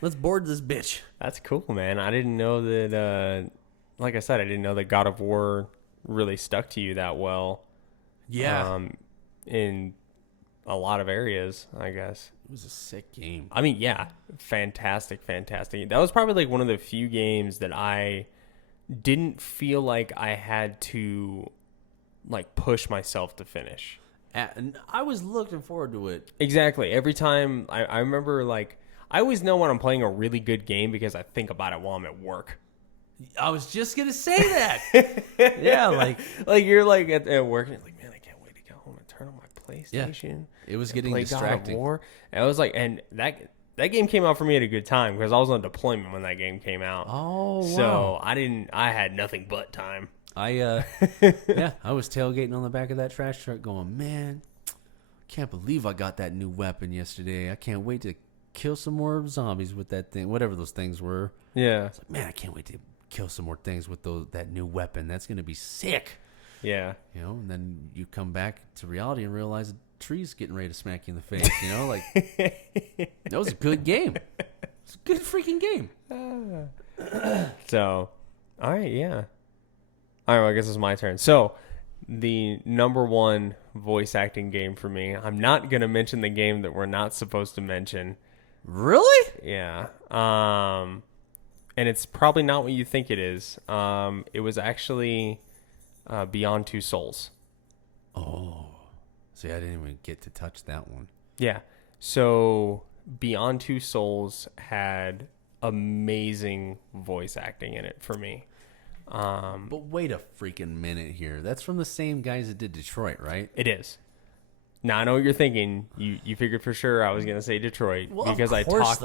Let's board this bitch. That's cool, man. I didn't know that, like I said, I didn't know that God of War really stuck to you that well. Yeah. In a lot of areas, I guess. It was a sick game. I mean, yeah, fantastic. That was probably like one of the few games that I didn't feel like I had to like push myself to finish. And I was looking forward to it. Exactly. Every time I remember, like, I always know when I'm playing a really good game because I think about it while I'm at work. I was just going to say that. Yeah, like you're like at work and you're like, man, I can't wait to go home and turn on my PlayStation. Yeah, it was getting play distracting. God of War. And I was like, and that game came out for me at a good time because I was on deployment when that game came out. Oh, wow. So I had nothing but time. I was tailgating on the back of that trash truck going, man, can't believe I got that new weapon yesterday. I can't wait to kill some more zombies with that thing, whatever those things were. Yeah. It's like, man, I can't wait to kill some more things with that new weapon. That's going to be sick. Yeah. You know, and then you come back to reality and realize the tree's getting ready to smack you in the face. You know, like, that was a good game. It's a good freaking game. So, all right, yeah. All right, well, I guess it's my turn. So, the number one voice acting game for me, I'm not going to mention the game that we're not supposed to mention. Really? Yeah. And it's probably not what you think it is. It was actually Beyond Two Souls. Oh. See, I didn't even get to touch that one. Yeah. So, Beyond Two Souls had amazing voice acting in it for me. But wait a freaking minute here. That's from the same guys that did Detroit, right? It is. Now I know what you're thinking. You figured for sure I was gonna say Detroit because I talked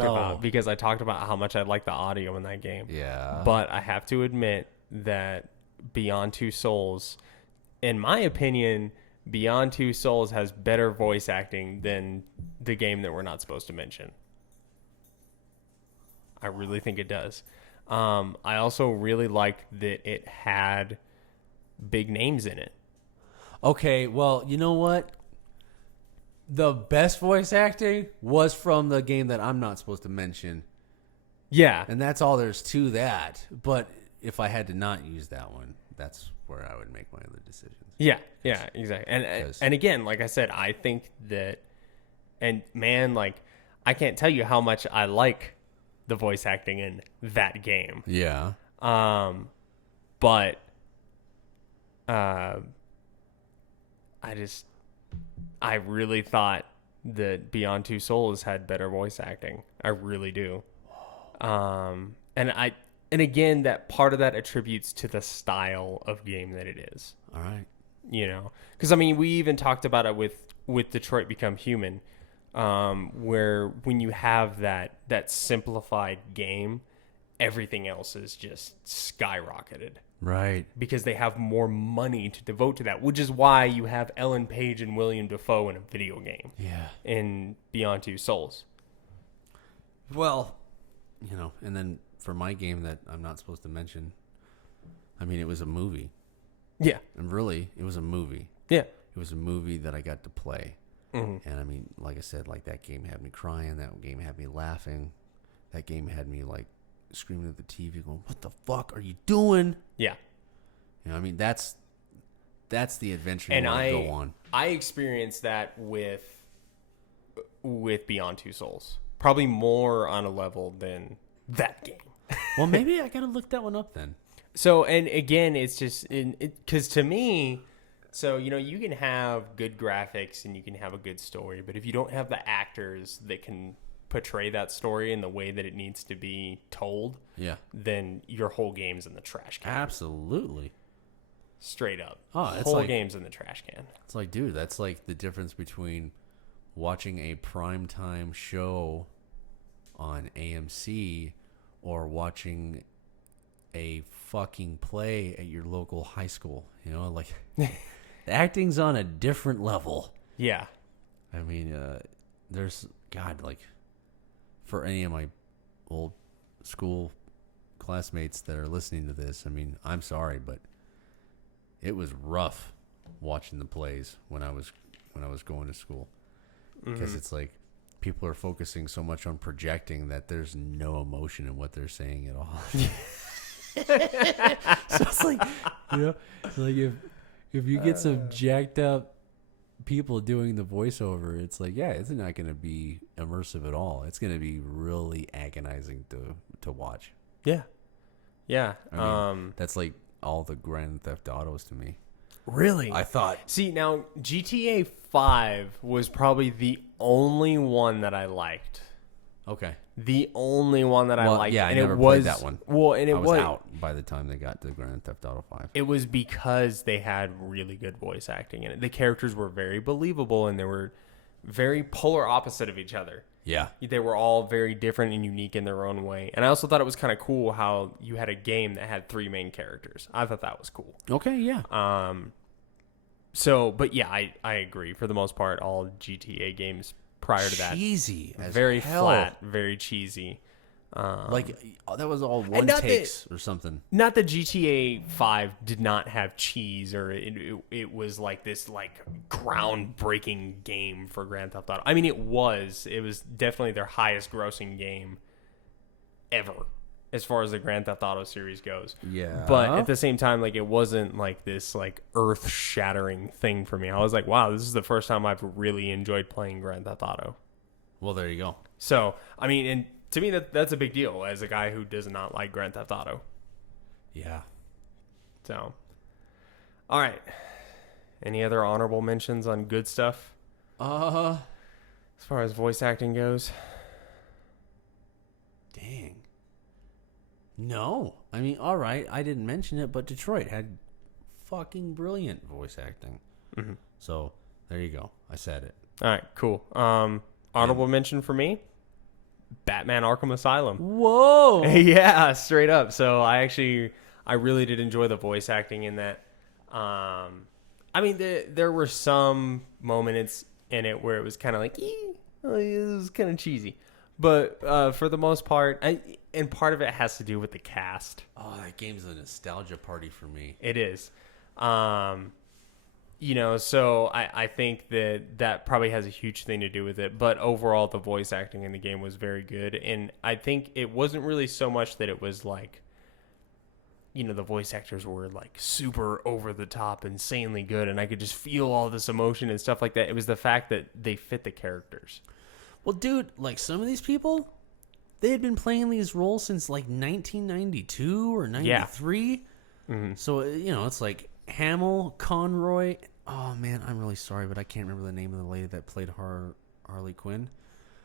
about how much I like the audio in that game. Yeah. But I have to admit that Beyond Two Souls, in my opinion, Beyond Two Souls has better voice acting than the game that we're not supposed to mention. I really think it does. I also really liked that it had big names in it. Okay, well, you know what? The best voice acting was from the game that I'm not supposed to mention. Yeah. And that's all there's to that. But if I had to not use that one, that's where I would make my other decisions. Yeah, exactly. And again, like I said, I think that, and man, like, I can't tell you how much I like the voice acting in that game. Yeah. But I really thought that Beyond Two Souls had better voice acting. I really do. And again, that part of that attributes to the style of game that it is. All right. You know, because I mean, we even talked about it with Detroit Become Human, where when you have that simplified game, everything else is just skyrocketed. Right. Because they have more money to devote to that, which is why you have Ellen Page and William Dafoe in a video game. Yeah. In Beyond Two Souls. Well, you know, and then for my game that I'm not supposed to mention, I mean, it was a movie. Yeah. And really, it was a movie. Yeah. It was a movie that I got to play. Mm-hmm. And I mean, like I said, like that game had me crying. That game had me laughing. That game had me like screaming at the TV going, what the fuck are you doing? Yeah. You know, I mean, that's the adventure and you want to go on. I experienced that with Beyond Two Souls. Probably more on a level than that game. Well, maybe I got to look that one up then. So, and again, it's just because to me, so, you know, you can have good graphics and you can have a good story, but if you don't have the actors that can portray that story in the way that it needs to be told, Yeah. then your whole game's in the trash can. Absolutely. Straight up. Oh, it's whole like- game's in the trash can. It's like, dude, that's like the difference between watching a primetime show on AMC or watching a fucking play at your local high school. You know, like acting's on a different level. Yeah. I mean, there's, God, like, for any of my old school classmates that are listening to this, I mean, I'm sorry, but it was rough watching the plays when I was going to school, because it's like people are focusing so much on projecting that there's no emotion in what they're saying at all. So it's like, you know, it's like if you get some jacked up people doing the voiceover, it's like, yeah, it's not going to be immersive at all. It's going to be really agonizing to watch. Yeah. Yeah. I mean, that's like all the Grand Theft Autos to me. Really? I thought. See, now GTA 5 was probably the only one that I liked. Okay. The only one that I Well, liked. yeah, I and never it was, played that one. Well, and it I was out by the time they got to Grand Theft Auto 5. It was because they had really good voice acting in it. The characters were very believable, and they were very polar opposite of each other. Yeah. They were all very different and unique in their own way. And I also thought it was kind of cool how you had a game that had 3 main characters. I thought that was cool. Okay, yeah. So, but yeah, I agree. For the most part, all GTA games prior to that, Cheesy as very hell. flat, very cheesy. Like, that was all one not takes or something. Not that GTA 5 did not have cheese, or it was like this like groundbreaking game for Grand Theft Auto. I mean, it was definitely their highest grossing game ever as far as the Grand Theft Auto series goes. Yeah. But at the same time, like, it wasn't like this like earth shattering thing for me. I was like, wow, this is the first time I've really enjoyed playing Grand Theft Auto. Well, there you go. So, I mean, and to me, that's a big deal as a guy who does not like Grand Theft Auto. Yeah. So, all right. Any other honorable mentions on good stuff Uh, as far as voice acting goes? dang. No. I mean, all right, I didn't mention it, but Detroit had fucking brilliant voice acting. Mm-hmm. So, there you go. I said it. All right, cool. Honorable mention for me, Batman Arkham Asylum. Whoa. Yeah, straight up. So I really did enjoy the voice acting in that. I mean, there were some moments in it where it was kind of like, it was kind of cheesy. But for the most part, and part of it has to do with the cast. Oh, that game's a nostalgia party for me. It is. You know, so I think that probably has a huge thing to do with it. But overall, the voice acting in the game was very good. And I think it wasn't really so much that it was like, you know, the voice actors were like super over the top, insanely good. And I could just feel all this emotion and stuff like that. It was the fact that they fit the characters. Well, dude, like some of these people, they had been playing these roles since like 1992 or 93. Yeah. Mm-hmm. So, you know, it's like Hamill, Conroy. Oh, man, I'm really sorry, but I can't remember the name of the lady that played Harley Quinn.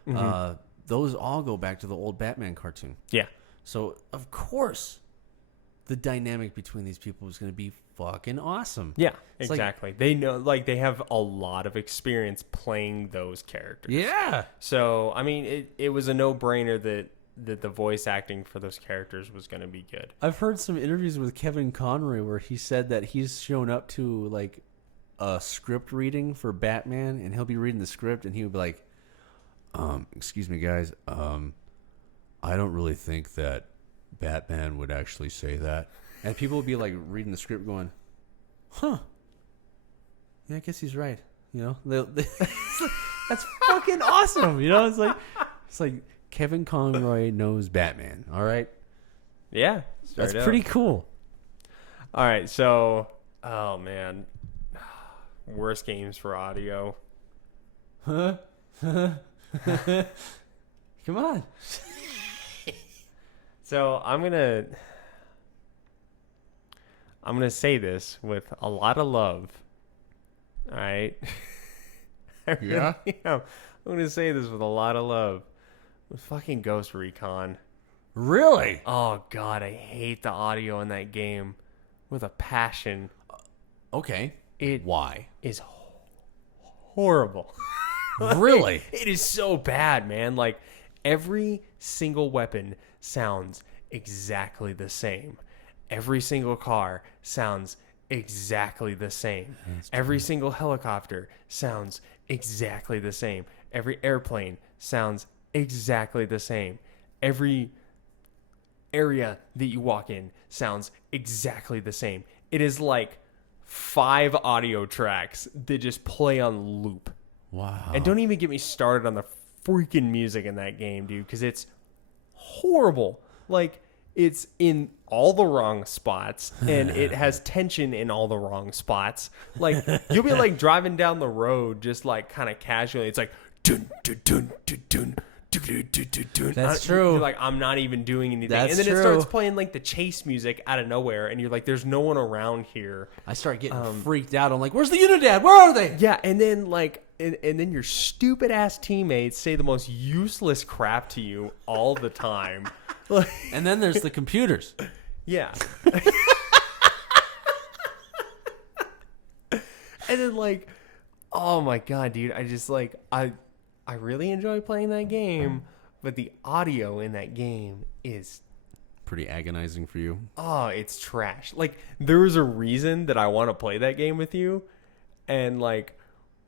Mm-hmm. Those all go back to the old Batman cartoon. Yeah. So, of course, the dynamic between these people is going to be fucking awesome. Yeah, It's exactly. They know, like, they have a lot of experience playing those characters. Yeah. So, I mean, it was a no-brainer that the voice acting for those characters was going to be good. I've heard some interviews with Kevin Conroy where he said that he's shown up to, like, a script reading for Batman, and he'll be reading the script, and he would be like, excuse me, guys, I don't really think that Batman would actually say that. And people would be, like, reading the script going, huh, yeah, I guess he's right. You know, that's fucking awesome. You know, it's like Kevin Conroy knows Batman. All right, Yeah. that's pretty cool. All right, so, oh, man. Worst games for audio. Huh? Come on. So, I'm going to say this with a lot of love. All right? I really Yeah? am. I'm going to say this with a lot of love. Fucking Ghost Recon. Really? Oh god, I hate the audio in that game with a passion. Okay. It Why? is horrible. Really? It is so bad, man. Like every single weapon sounds exactly the same. Every single car sounds exactly the same. Every single helicopter sounds exactly the same. Every airplane sounds exactly the same. Every area that you walk in sounds exactly the same. It is like 5 audio tracks that just play on loop. Wow. And don't even get me started on the freaking music in that game, dude, because it's horrible. Like, it's in all the wrong spots, and it has tension in all the wrong spots. Like, you'll be, like, driving down the road just, like, kind of casually. It's like, dun, dun, dun, dun, dun. That's true. You're like, I'm not even doing anything. That's and then true. it starts playing like the chase music out of nowhere, and you're like, there's no one around here. I start getting freaked out. I'm like, where's the Unidad? Where are they? Yeah, and then like and then your stupid ass teammates say the most useless crap to you all the time. Like, And then there's the computers. yeah. And then like, oh my god, dude, I just like I really enjoy playing that game, but the audio in that game is Pretty agonizing for you. oh, it's trash. Like there was a reason that I want to play that game with you, and like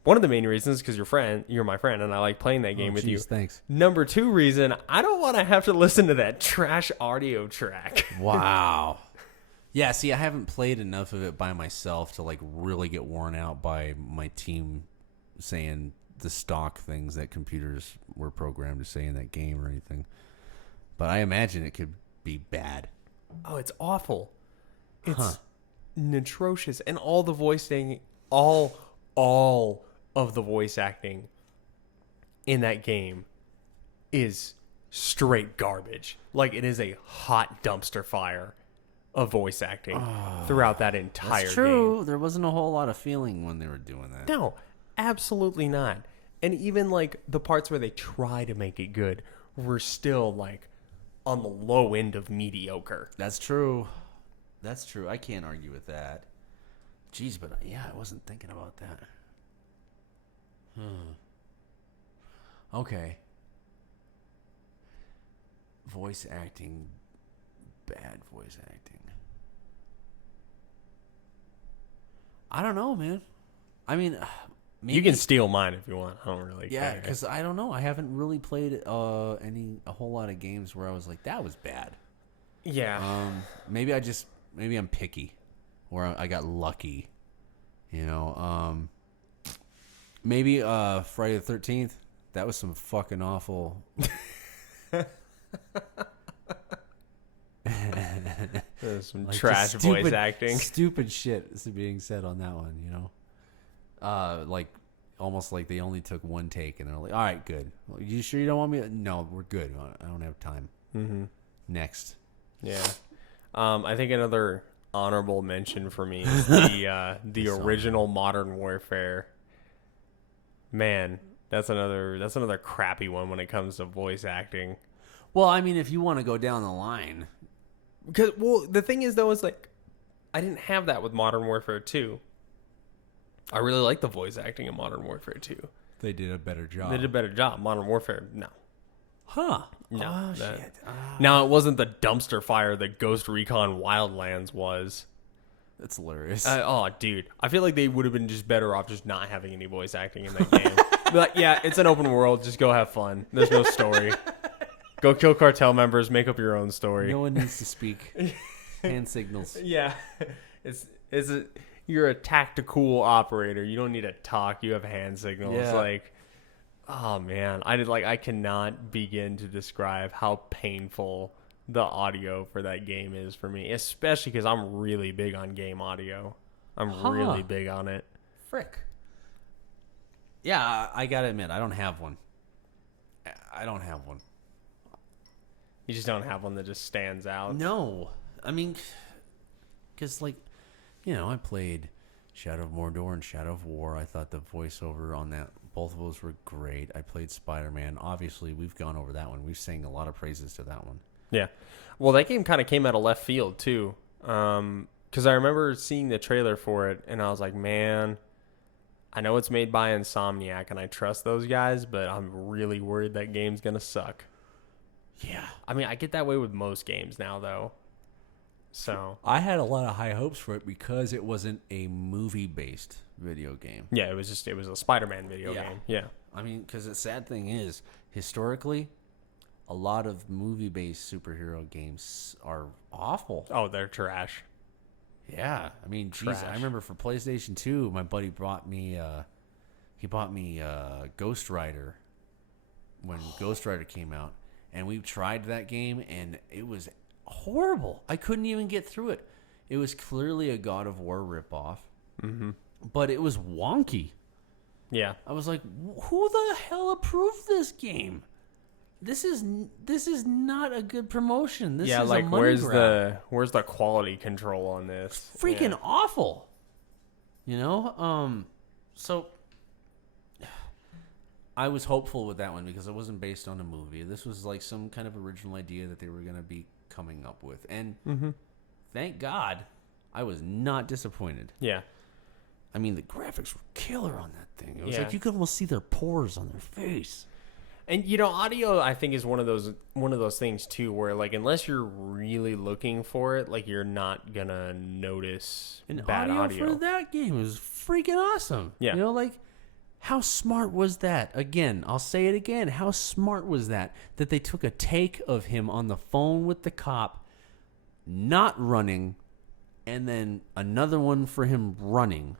one of the main reasons because you're my friend, and I like playing that game with you. Thanks. Number 2 reason, I don't want to have to listen to that trash audio track. Wow. Yeah, see, I haven't played enough of it by myself to like really get worn out by my team saying the stock things that computers were programmed to say in that game or anything. But I imagine it could be bad. Oh, it's awful. It's atrocious, and all the voicing, all of the voice acting in that game is straight garbage. Like it is a hot dumpster fire of voice acting throughout that entire That's true. game. There wasn't a whole lot of feeling when they were doing that. No, absolutely not. And even like the parts where they try to make it good were still like on the low end of mediocre. That's true. That's true. I can't argue with that. Jeez, but yeah, I wasn't thinking about that. Okay. Voice acting. Bad voice acting. I don't know, man. I mean, maybe You can steal mine if you want. I don't really yeah, care. because I don't know. I haven't really played a whole lot of games where I was like, that was bad. Yeah. Maybe I'm picky, or I got lucky. You know, maybe Friday the 13th. That was some fucking awful. There's some Like, trash just voice acting. Stupid shit is being said on that one, you know. Like almost like they only took one take and they're like, "All right, good. Well, you sure you don't want me?" No, we're good. I don't have time. Mm-hmm. Next. Yeah. I think another honorable mention for me is the original Modern Warfare. Man, that's another crappy one when it comes to voice acting. Well, I mean, if you want to go down the line, Because the thing is though is like I didn't have that with Modern Warfare 2. I really like the voice acting in Modern Warfare 2. they did a better job. They did a better job. Modern Warfare, no. Huh? No. Oh, that- shit. Now, it wasn't the dumpster fire that Ghost Recon Wildlands was. That's hilarious. Oh, dude. I feel like they would have been just better off just not having any voice acting in that game. Be like, yeah, it's an open world. Just go have fun. There's no story. Go kill cartel members. Make up your own story. No one needs to speak. Hand signals. Yeah. You're a tactical operator. You don't need to talk. You have hand signals. Yeah. Like, oh man, I cannot begin to describe how painful the audio for that game is for me, especially because I'm really big on game audio. I'm really big on it. Frick. Yeah, I gotta admit, I don't have one. I don't have one. You just don't have one that just stands out. No. I mean, because, like, you know, I played Shadow of Mordor and Shadow of War. I thought the voiceover on that Both of those were great. I played Spider-Man. Obviously, we've gone over that one. We've sang a lot of praises to that one. Yeah. Well, that game kind of came out of left field, too. Because I remember seeing the trailer for it, and I was like, man, I know it's made by Insomniac, and I trust those guys, but I'm really worried that game's going to suck. Yeah. I mean, I get that way with most games now, though. So I had a lot of high hopes for it because it wasn't a movie-based video game. yeah, it was a Spider-Man video game. Yeah. I mean, because the sad thing is, historically, a lot of movie-based superhero games are awful. Oh, they're trash. Yeah, I mean, geez, Trash. I remember for PlayStation 2, my buddy bought me Ghost Rider when Ghost Rider came out, and we tried that game, and it was horrible. I couldn't even get through it. It was clearly a God of War ripoff, but it was wonky. Yeah. I was like, who the hell approved this game? This is not a good promotion. This Yeah, is like a money grab. where's the quality control on this? Freaking Yeah. awful. You know? So I was hopeful with that one because it wasn't based on a movie. This was like some kind of original idea that they were going to be coming up with. And thank God I was not disappointed. Yeah. I mean, the graphics were killer on that thing. It was Yeah. like you could almost see their pores on their face. And audio I think is one of those things too where like unless you're really looking for it, like you're not gonna notice And bad audio. for that game was freaking awesome. Yeah. You know, like, how smart was that? Again, I'll say it again. How smart was that they took a take of him on the phone with the cop, not running, and then another one for him running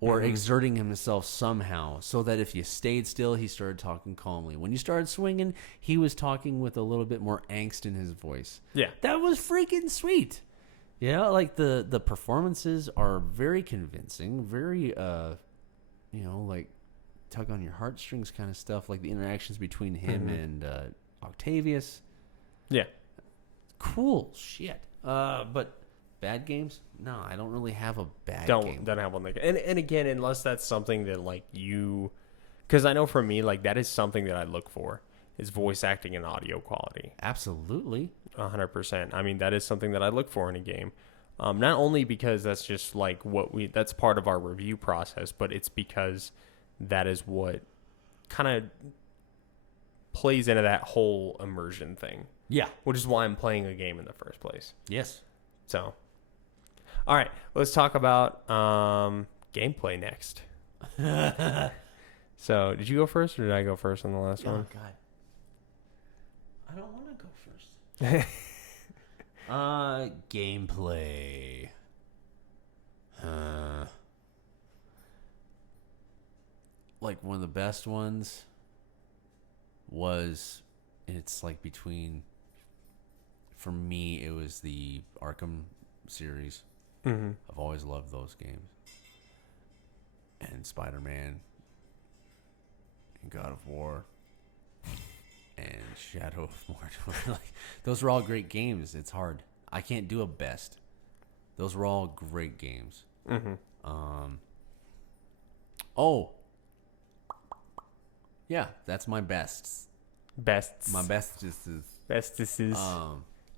or exerting himself somehow so that if you stayed still, he started talking calmly. When you started swinging, he was talking with a little bit more angst in his voice. Yeah. That was freaking sweet. You know, like the performances are very convincing, very, like tug on your heartstrings kind of stuff, like the interactions between him and Octavius. Yeah. Cool shit. But bad games? No, I don't really have a bad game. Don't have one like and again, unless that's something that like you, because I know for me like that is something that I look for is voice acting and audio quality. Absolutely. 100%. I mean that is something that I look for in a game. Not only because that's just like that's part of our review process, but it's because that is what kind of plays into that whole immersion thing. Yeah. Which is why I'm playing a game in the first place. Yes. So, all right, let's talk about gameplay next. So, did you go first or did I go first on the last one? God. I don't want to go first. Gameplay. Like one of the best ones was, it's like between, for me, it was the Arkham series. Mm-hmm. I've always loved those games. And Spider-Man, and God of War, and Shadow of Mordor. Like, those are all great games. It's hard. I can't do a best. Those were all great games. Mm-hmm. Yeah, that's my best. Bests. My best is bestesses.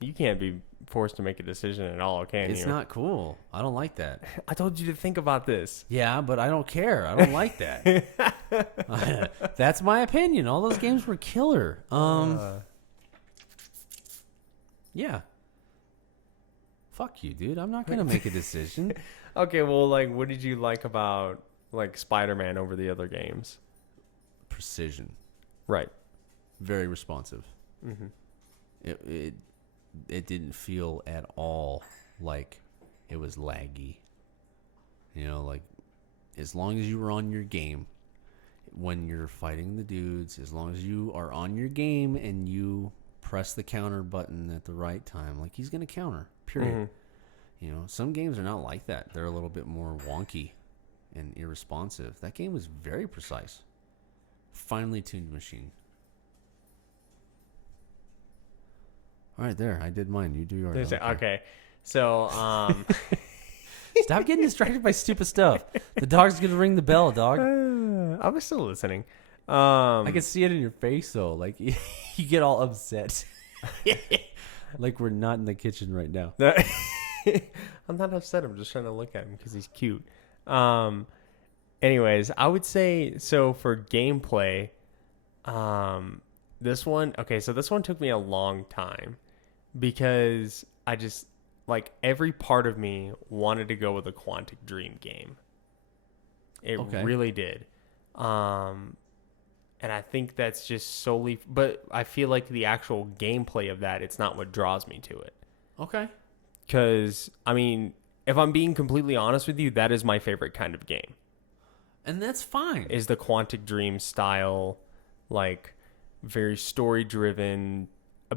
You can't be forced to make a decision at all, can you? it's not cool. I don't like that. I told you to think about this. Yeah, but I don't care. I don't like that. That's my opinion. All those games were killer. Yeah. Fuck you, dude. I'm not gonna make a decision. Okay, well, like, what did you like about like Spider-Man over the other games? Precision. Right. Very responsive. Mm-hmm. It didn't feel at all like it was laggy. You know, like, as long as you were on your game when you're fighting the dudes, as long as you are on your game and you press the counter button at the right time, like, he's gonna counter, period. Mm-hmm. You know, some games are not like that. They're a little bit more wonky and irresponsive. That game was very precise. Finely tuned machine. All right, there. I did mine. You do yours. Okay. So, Stop getting distracted by stupid stuff. The dog's going to ring the bell, dog. I was still listening. I can see it in your face though. Like you get all upset. Like we're not in the kitchen right now. I'm not upset. I'm just trying to look at him because he's cute. Anyways, I would say so for gameplay. This one, okay, so this one took me a long time because I just like every part of me wanted to go with a Quantic Dream game. It really did. And I think that's just solely, but I feel like the actual gameplay of that, it's not what draws me to it. Okay. Because, I mean, if I'm being completely honest with you, that is my favorite kind of game. And that's fine. Is the Quantic Dream style, like, very story-driven,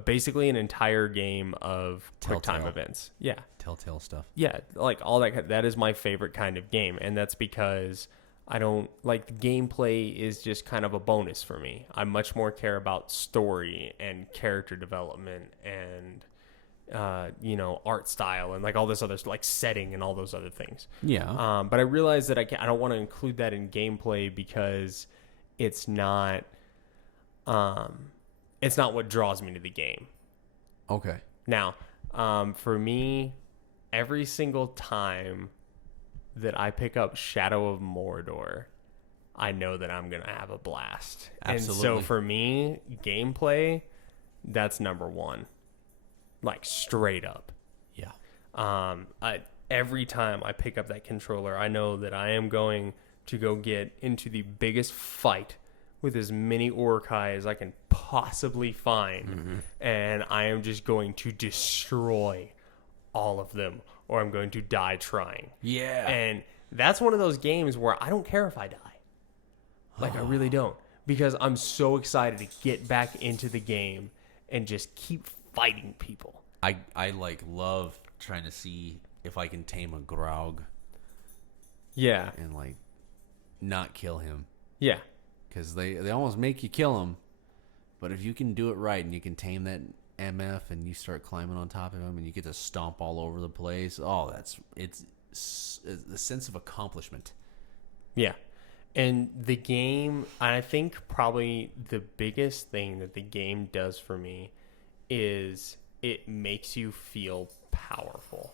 basically an entire game of quick-time events. Yeah. Telltale stuff. Yeah, like, all that, that is my favorite kind of game. And that's because I don't, like, the gameplay is just kind of a bonus for me. I much more care about story and character development and art style and like all this other like setting and all those other things. Yeah. But I realize that I don't want to include that in gameplay because it's not what draws me to the game. Okay. Now, for me, every single time that I pick up Shadow of Mordor, I know that I'm gonna have a blast. Absolutely. And so for me, gameplay, that's number one. Like straight up. Yeah. Every time I pick up that controller, I know that I am going to go get into the biggest fight with as many Uruk-hai as I can possibly find. And I am just going to destroy all of them, or I'm going to die trying. Yeah. And that's one of those games where I don't care if I die. Like, I really don't. Because I'm so excited to get back into the game and just keep fighting people. I like love trying to see if I can tame a Graug. Yeah. And like not kill him. Yeah. Because they almost make you kill him. But if you can do it right and you can tame that MF and you start climbing on top of him and you get to stomp all over the place, it's a sense of accomplishment. Yeah. And the game, I think probably the biggest thing that the game does for me is it makes you feel powerful.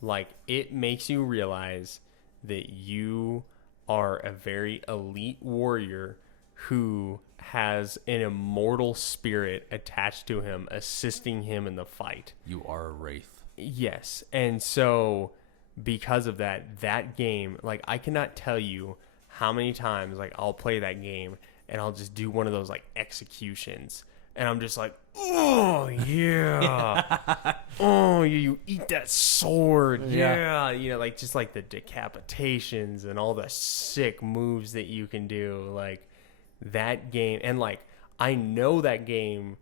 Like, it makes you realize that you are a very elite warrior who has an immortal spirit attached to him, assisting him in the fight. You are a wraith. Yes. And so because of that game, like, I cannot tell you how many times, like, I'll play that game and I'll just do one of those, like, executions. And I'm just like, oh, yeah. Oh, you eat that sword. Yeah. You know, like, just like the decapitations and all the sick moves that you can do. Like, that game. And, like, I know that game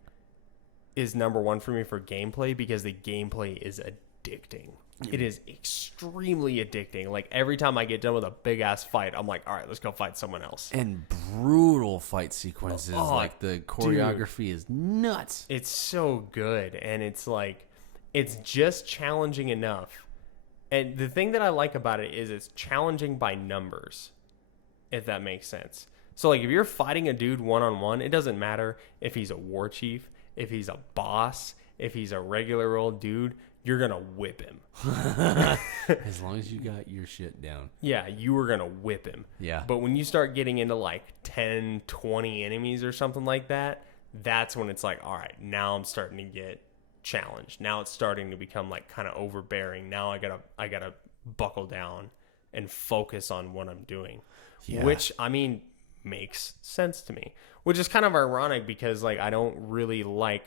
is number one for me for gameplay because the gameplay is addicting. It is extremely addicting. Like, every time I get done with a big-ass fight, I'm like, all right, let's go fight someone else. And brutal fight sequences. Like, the choreography is nuts. It's so good. And it's like, it's just challenging enough. And the thing that I like about it is it's challenging by numbers, if that makes sense. So, like, if you're fighting a dude one-on-one, it doesn't matter if he's a war chief, if he's a boss, if he's a regular old dude, you're going to whip him. As long as you got your shit down. Yeah, you are going to whip him. Yeah. But when you start getting into like 10, 20 enemies or something like that, that's when it's like, all right, now I'm starting to get challenged. Now it's starting to become like kind of overbearing. Now I gotta buckle down and focus on what I'm doing. Yeah. Which, I mean, makes sense to me. Which is kind of ironic because like I don't really like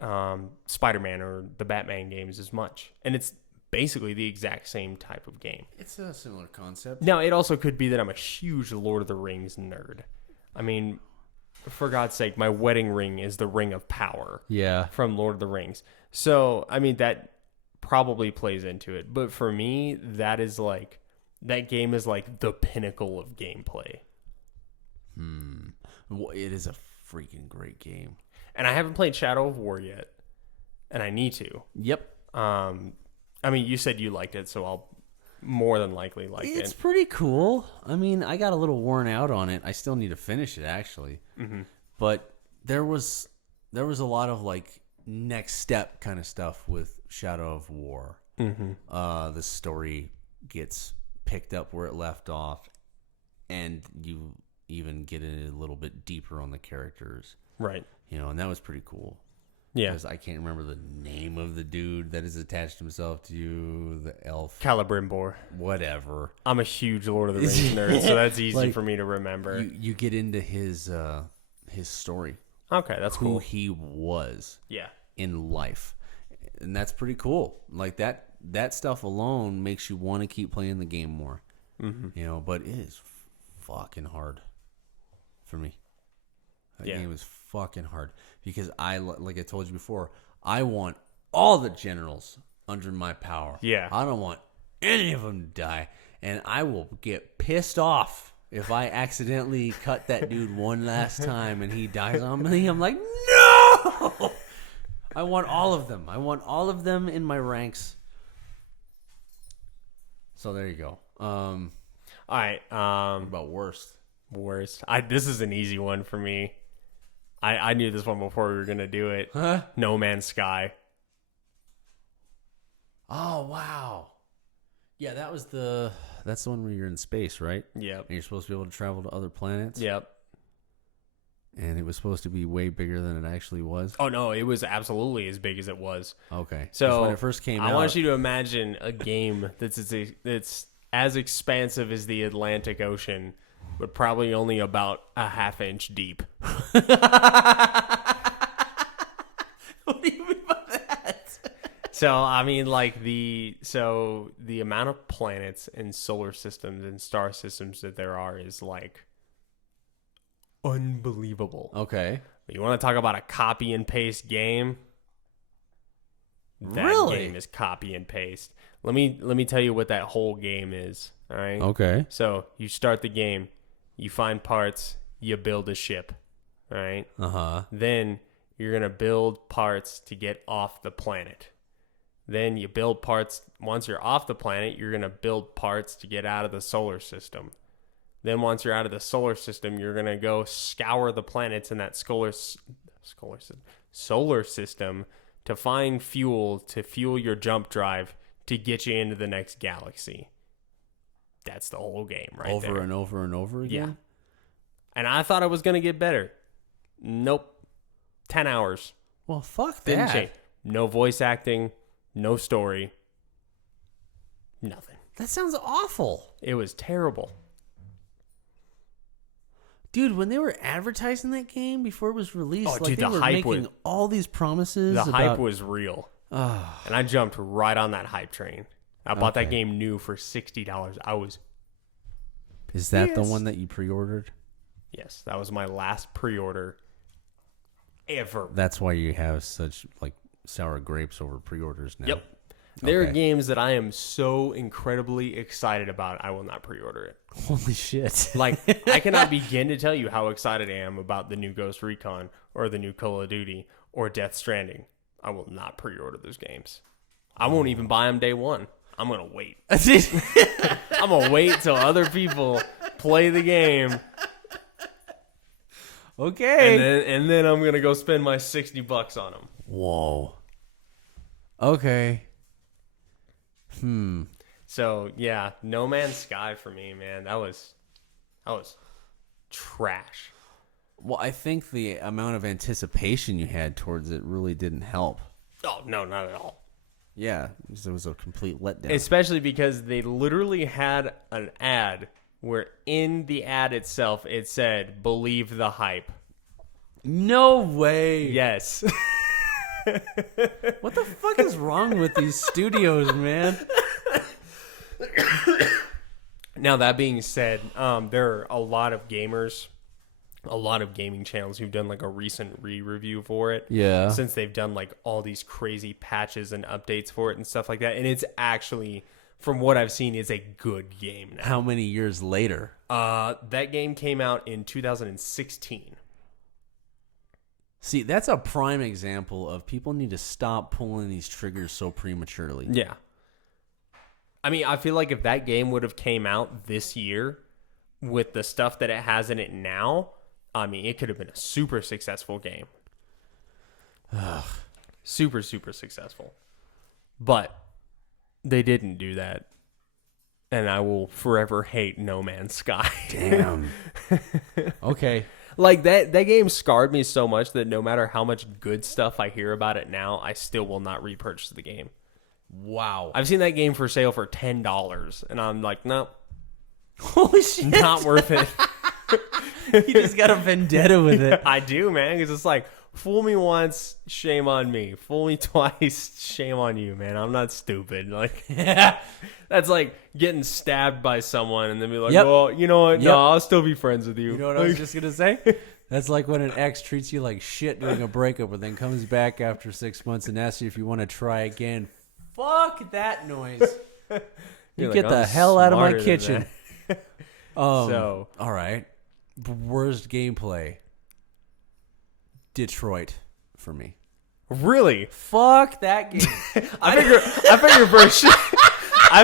Spider-Man or the Batman games as much, and it's basically the exact same type of game. It's a similar concept. Now, it also could be that I'm a huge Lord of the Rings nerd. I mean, for God's sake, my wedding ring is the Ring of Power. Yeah. From Lord of the Rings. So, I mean, that probably plays into it. But for me, that game is like the pinnacle of gameplay. Well, it is a freaking great game. And I haven't played Shadow of War yet, and I need to. Yep. I mean, you said you liked it, so more than likely like It's it. pretty cool. I mean, I got a little worn out on it. I still need to finish it actually. Mm-hmm. But there was a lot of like next step kind of stuff with Shadow of War. Mm-hmm. The story gets picked up where it left off, and you even get a little bit deeper on the characters. Right. And that was pretty cool. Yeah. Because I can't remember the name of the dude that has attached himself to you, the elf. Celebrimbor. Whatever. I'm a huge Lord of the Rings nerd, so that's easy Like, for me to remember. You get into his story. Okay, that's who cool. he was Yeah. in life. And that's pretty cool. Like that stuff alone makes you want to keep playing the game more. Mm-hmm. But it is fucking hard for me. That game is fucking hard because like I told you before, I want all the generals under my power. Yeah. I don't want any of them to die, and I will get pissed off if I accidentally cut that dude one last time and he dies on me. I'm like, no! I want all of them. I want all of them in my ranks. So there you go. All right. What about worst? Worst. This is an easy one for me. I knew this one before we were gonna do it. Huh? No Man's Sky. Oh wow. Yeah, that's the one where you're in space, right? Yep. And you're supposed to be able to travel to other planets. Yep. And it was supposed to be way bigger than it actually was. Oh no, it was absolutely as big as it was. Okay. 'Cause So when it first came out, I want you to imagine a game that's as expansive as the Atlantic Ocean, but probably only about a half-inch deep. What do you mean by that? So I mean, like the amount of planets and solar systems and star systems that there are is like unbelievable. Okay. You want to talk about a copy and paste game? That Really? game is copy and paste. Let me tell you what that whole game is. All right. Okay. So you start the game, you find parts, you build a ship. All right. Uh-huh. Then you're gonna build parts to get off the planet. Then you build parts. Once you're off the planet, you're gonna build parts to get out of the solar system. Then once you're out of the solar system, you're gonna go scour the planets in that solar system to find fuel to fuel your jump drive to get you into the next galaxy. That's the whole game, right? Over there. and over and over again? And I thought it was gonna get better. Nope. 10 hours. Well, fuck Didn't that. change. No voice acting. No story. Nothing. That sounds awful. It was terrible. Dude, when they were advertising that game before it was released, Oh, like dude, they the were hype making was- all these promises. The about, hype was real. And I jumped right on that hype train. I bought that Okay. game new for $60. I was, Is that the Yes. one that you pre-ordered? yes, that was my last pre-order ever. That's why you have such like sour grapes over pre-orders now. Yep. There are Okay. games that I am so incredibly excited about, I will not pre-order it. Holy shit. Like, I cannot begin to tell you how excited I am about the new Ghost Recon or the new Call of Duty or Death Stranding. I will not pre-order those games. I won't even buy them day one. I'm going to wait. I'm going to wait till other people play the game, Okay. and then I'm going to go spend my $60 on them. Whoa. Okay. So, yeah, No Man's Sky for me, man. That was trash. Well, I think the amount of anticipation you had towards it really didn't help. Oh, no, not at all. Yeah, it was a complete letdown. Especially because they literally had an ad where in the ad itself it said, "Believe the hype." No way. Yes. What the fuck is wrong with these studios, man? Now, that being said, there are a lot of gamers, a lot of gaming channels who've done like a recent re-review for it. Yeah. Since they've done like all these crazy patches and updates for it and stuff like that. And it's actually, from what I've seen, is a good game now. How many years later? That game came out in 2016. See, that's a prime example of people need to stop pulling these triggers so prematurely. Yeah. I mean, I feel like if that game would have came out this year with the stuff that it has in it now, I mean, it could have been a super successful game. Super, super successful. But they didn't do that. And I will forever hate No Man's Sky. Damn. Okay. Like, that game scarred me so much that no matter how much good stuff I hear about it now, I still will not repurchase the game. Wow. I've seen that game for sale for $10, and I'm like, no, Holy shit. not worth it. You just got a vendetta with it. I do, man, because it's like, fool me once, shame on me. Fool me twice, shame on you, man. I'm not stupid. Like, that's like getting stabbed by someone and then be like, Yep. well, you know what? Yep. No, I'll still be friends with you. You know what I was just going to say? That's like when an ex treats you like shit during a breakup and then comes back after 6 months and asks you if you want to try again. Fuck that noise. You You're get like, the I'm hell out of my smarter than kitchen. that. So, all right. Worst gameplay. Detroit for me. Really? Fuck that game. I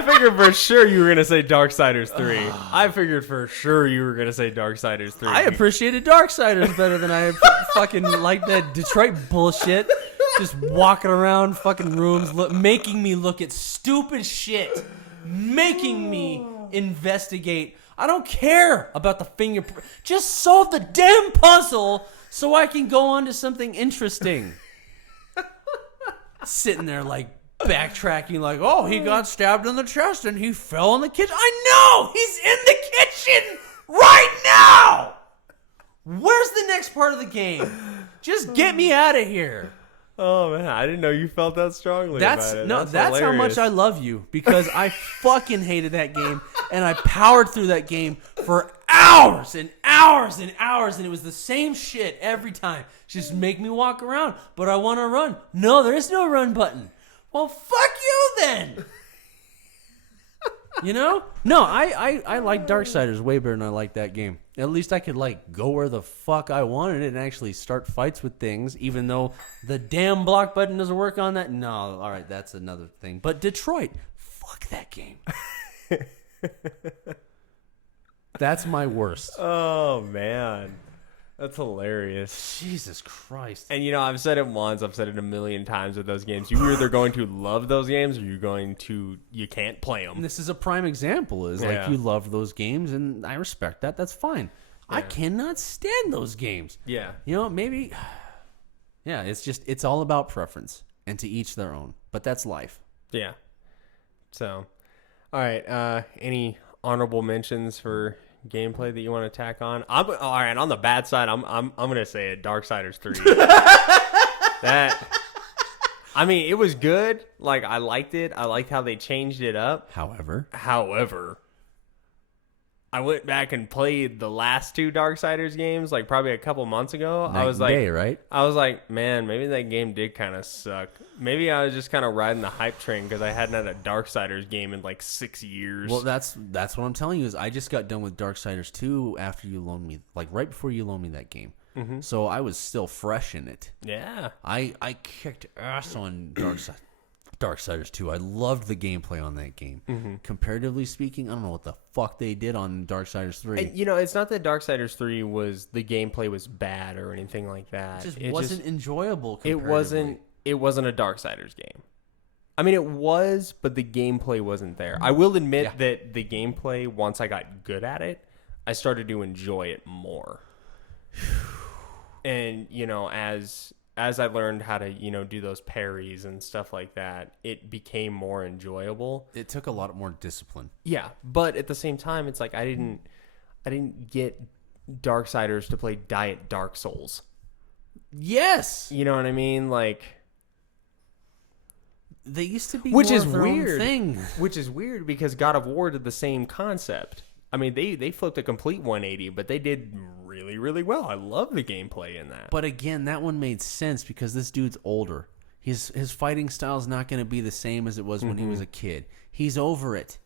figured for sure you were gonna say Darksiders 3. I figured for sure you were gonna say Darksiders 3. I appreciated Darksiders better than I fucking like that Detroit bullshit. Just walking around fucking rooms, making me look at stupid shit, making me investigate. I don't care about the fingerprint. Just solve the damn puzzle so I can go on to something interesting. Sitting there like backtracking, like, oh, he got stabbed in the chest and he fell in the kitchen. I know he's in the kitchen right now. Where's the next part of the game? Just get me out of here. Oh man, I didn't know you felt that strongly about it. That's how much I love you, because I fucking hated that game and I powered through that game for hours and hours and hours, and it was the same shit every time. Just make me walk around, but I want to run. No, there is no run button. Well, fuck you then. You know? No, I like Darksiders way better than I like that game. At least I could like go where the fuck I wanted and actually start fights with things, even though the damn block button doesn't work on that. No, all right, that's another thing. But Detroit, fuck that game. That's my worst. Oh man, that's hilarious. Jesus Christ. And you know, I've said it once, I've said it a million times with those games. You're either going to love those games or you can't play them. And this is a prime example. Is Yeah. like you love those games, and I respect that. That's fine. I Yeah. cannot stand those games. Yeah. You know, maybe. Yeah, it's all about preference, and to each their own. But that's life. Yeah. So, all right. Any honorable mentions for gameplay that you want to tack on? All right. On the bad side, I'm gonna say it. Darksiders 3. That. I mean, it was good. Like, I liked it. I liked how they changed it up. However, I went back and played the last two Darksiders games, like probably a couple months ago. night and day, right? I was like, man, maybe that game did kind of suck. Maybe I was just kind of riding the hype train because I hadn't had a Darksiders game in like 6 years. Well, that's what I'm telling you. Is I just got done with Darksiders 2 after you loaned me, like right before you loaned me that game. Mm-hmm. So I was still fresh in it. Yeah. I kicked ass on Darksiders 2. I loved the gameplay on that game. Mm-hmm. Comparatively speaking, I don't know what the fuck they did on Darksiders 3. And, you know, it's not that Darksiders 3 the gameplay was bad or anything like that. It wasn't enjoyable. It wasn't a Darksiders game. I mean, it was, but the gameplay wasn't there. I will admit that the gameplay, once I got good at it, I started to enjoy it more. And, you know, as I learned how to, you know, do those parries and stuff like that, it became more enjoyable. It took a lot more discipline. Yeah, but at the same time, it's like I didn't get Darksiders to play Diet Dark Souls. Yes, You know what I mean? Like, they used to be, which more is of their own weird. thing. Which is weird because God of War did the same concept. I mean, they flipped a complete 180, but they did really, really well. I love the gameplay in that. But again, that one made sense because this dude's older. His fighting style is not going to be the same as it was when he was a kid. He's over it.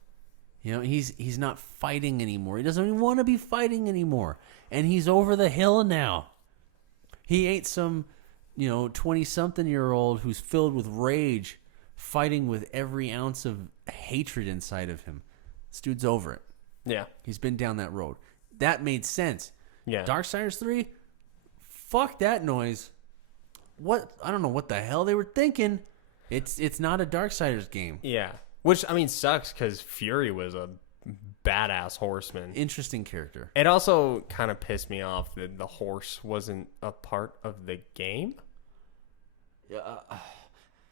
You know, he's not fighting anymore. He doesn't even want to be fighting anymore. And he's over the hill now. He ain't some, 20-something-year-old who's filled with rage fighting with every ounce of hatred inside of him. This dude's over it. Yeah. He's been down that road. That made sense. Yeah. Darksiders 3, fuck that noise. What? I don't know what the hell they were thinking. It's not a Darksiders game. Yeah. Which, I mean, sucks because Fury was a badass horseman. Interesting character. It also kind of pissed me off that the horse wasn't a part of the game.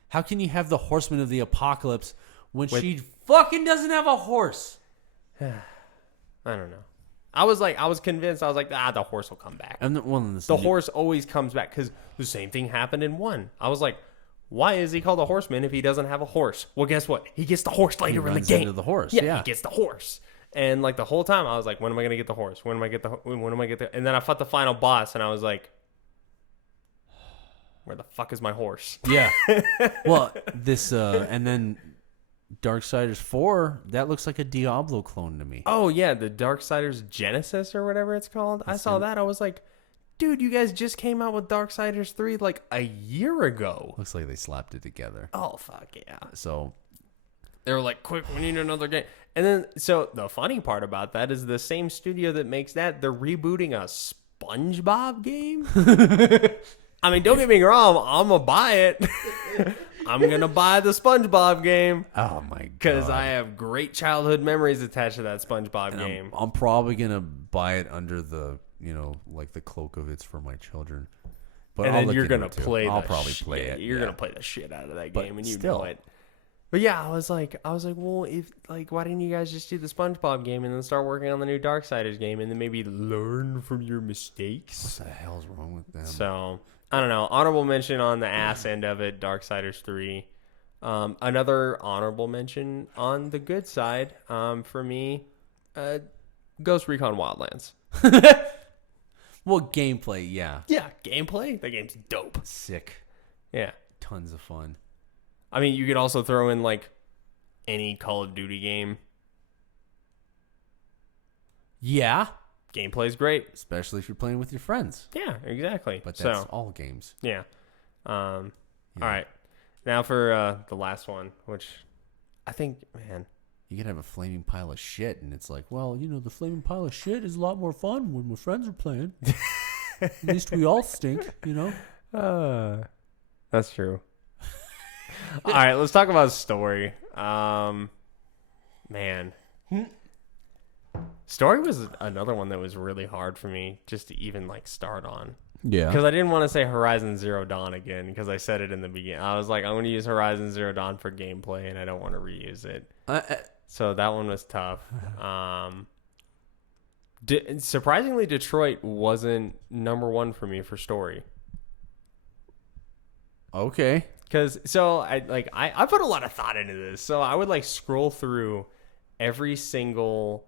How can you have the Horseman of the Apocalypse when she fucking doesn't have a horse? I don't know. I was convinced. I was like, the horse will come back. And The horse always comes back because the same thing happened in 1. I was like, why is he called a horseman if he doesn't have a horse? Well, guess what? He gets the horse later in the runs game. into the horse. Yeah, Yeah. he gets the horse. And like the whole time, I was like, when am I gonna get the horse? When am I get the? And then I fought the final boss, and I was like, where the fuck is my horse? Yeah. Well, this and then Darksiders 4, that looks like a Diablo clone to me. Oh yeah, the Darksiders Genesis or whatever it's called. I saw that. I was like, dude, you guys just came out with Darksiders 3 like a year ago. Looks like they slapped it together. Oh fuck yeah. So They were like, quick, we need another game. And then, so the funny part about that is the same studio that makes that, they're rebooting a SpongeBob game. I mean, don't get me wrong, I'm going to buy it. I'm going to buy the SpongeBob game. oh my god. Because I have great childhood memories attached to that SpongeBob game. I'm probably gonna buy it under the, like the cloak of it's for my children. But And I'll then look you're into going to it, too. play I'll the probably shit. play it. You're yeah. going to play the shit out of that But game, and you still. know it. But yeah, I was like, well, if why didn't you guys just do the SpongeBob game and then start working on the new Darksiders game and then maybe learn from your mistakes? What the hell's wrong with them? So I don't know. Honorable mention on the ass end of it, Darksiders 3. Another honorable mention on the good side, for me, Ghost Recon Wildlands. Well, gameplay, yeah. Yeah, gameplay. That game's dope. Sick. Yeah. Tons of fun. I mean, you could also throw in like any Call of Duty game. Yeah. Gameplay's great. Especially if you're playing with your friends. Yeah, exactly. But that's so, all games. yeah. All right. Now for the last one, which I think, man. You could have a flaming pile of shit, and it's like, well, the flaming pile of shit is a lot more fun when my friends are playing. At least we all stink, That's true. All right, let's talk about story. Man. Story was another one that was really hard for me just to even like start on. Yeah. Because I didn't want to say Horizon Zero Dawn again because I said it in the beginning. I was like, I'm going to use Horizon Zero Dawn for gameplay and I don't want to reuse it. So that one was tough. Surprisingly, Detroit wasn't number one for me for story. Okay. Because I put a lot of thought into this. So I would like scroll through every single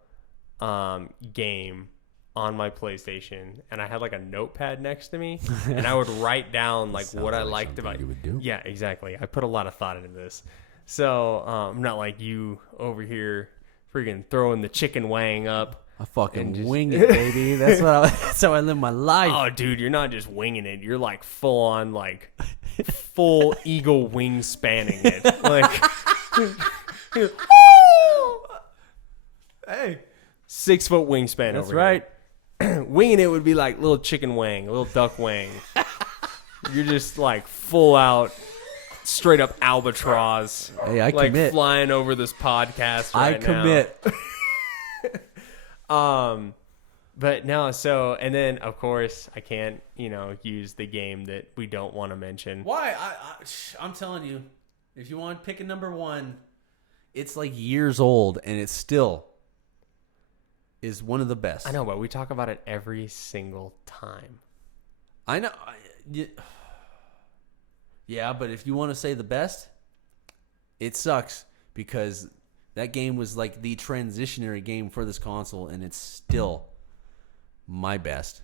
game on my PlayStation, and I had like a notepad next to me, and I would write down like what I liked about. You would do. Yeah, exactly. I put a lot of thought into this. So I'm not like you over here, freaking throwing the chicken wang up. I fucking just wing it, baby. That's how I live my life. Oh, dude, you're not just winging it. You're like full on, like full eagle wing spanning it. Like, hey, 6 foot wingspan. That's over right. Here. Winging it would be like little chicken wang, little duck wang. You're just like full out, straight up albatross. Hey, I like commit. Flying over this podcast. I Right commit. Now. But no, so, and then, of course, I can't, use the game that we don't want to mention. Why? I'm telling you, if you want to pick a number one, it's like years old, and it still is one of the best. I know, but we talk about it every single time. I know. Yeah, but if you want to say the best, it sucks because that game was like the transitionary game for this console, and it's still my best.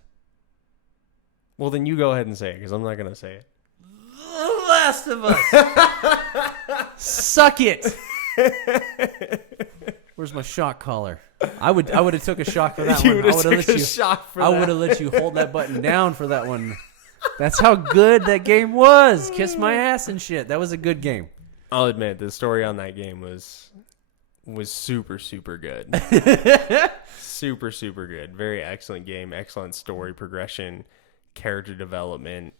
Well, then you go ahead and say it, because I'm not going to say it. The Last of Us. Suck it. Where's my shock collar? I would have took a shock for that one. I would have let you shot for I would have let you hold that button down for that one. That's how good that game was. Kiss my ass and shit. That was a good game. I'll admit the story on that game was super super good. Super super good. Very excellent game, excellent story progression, character development.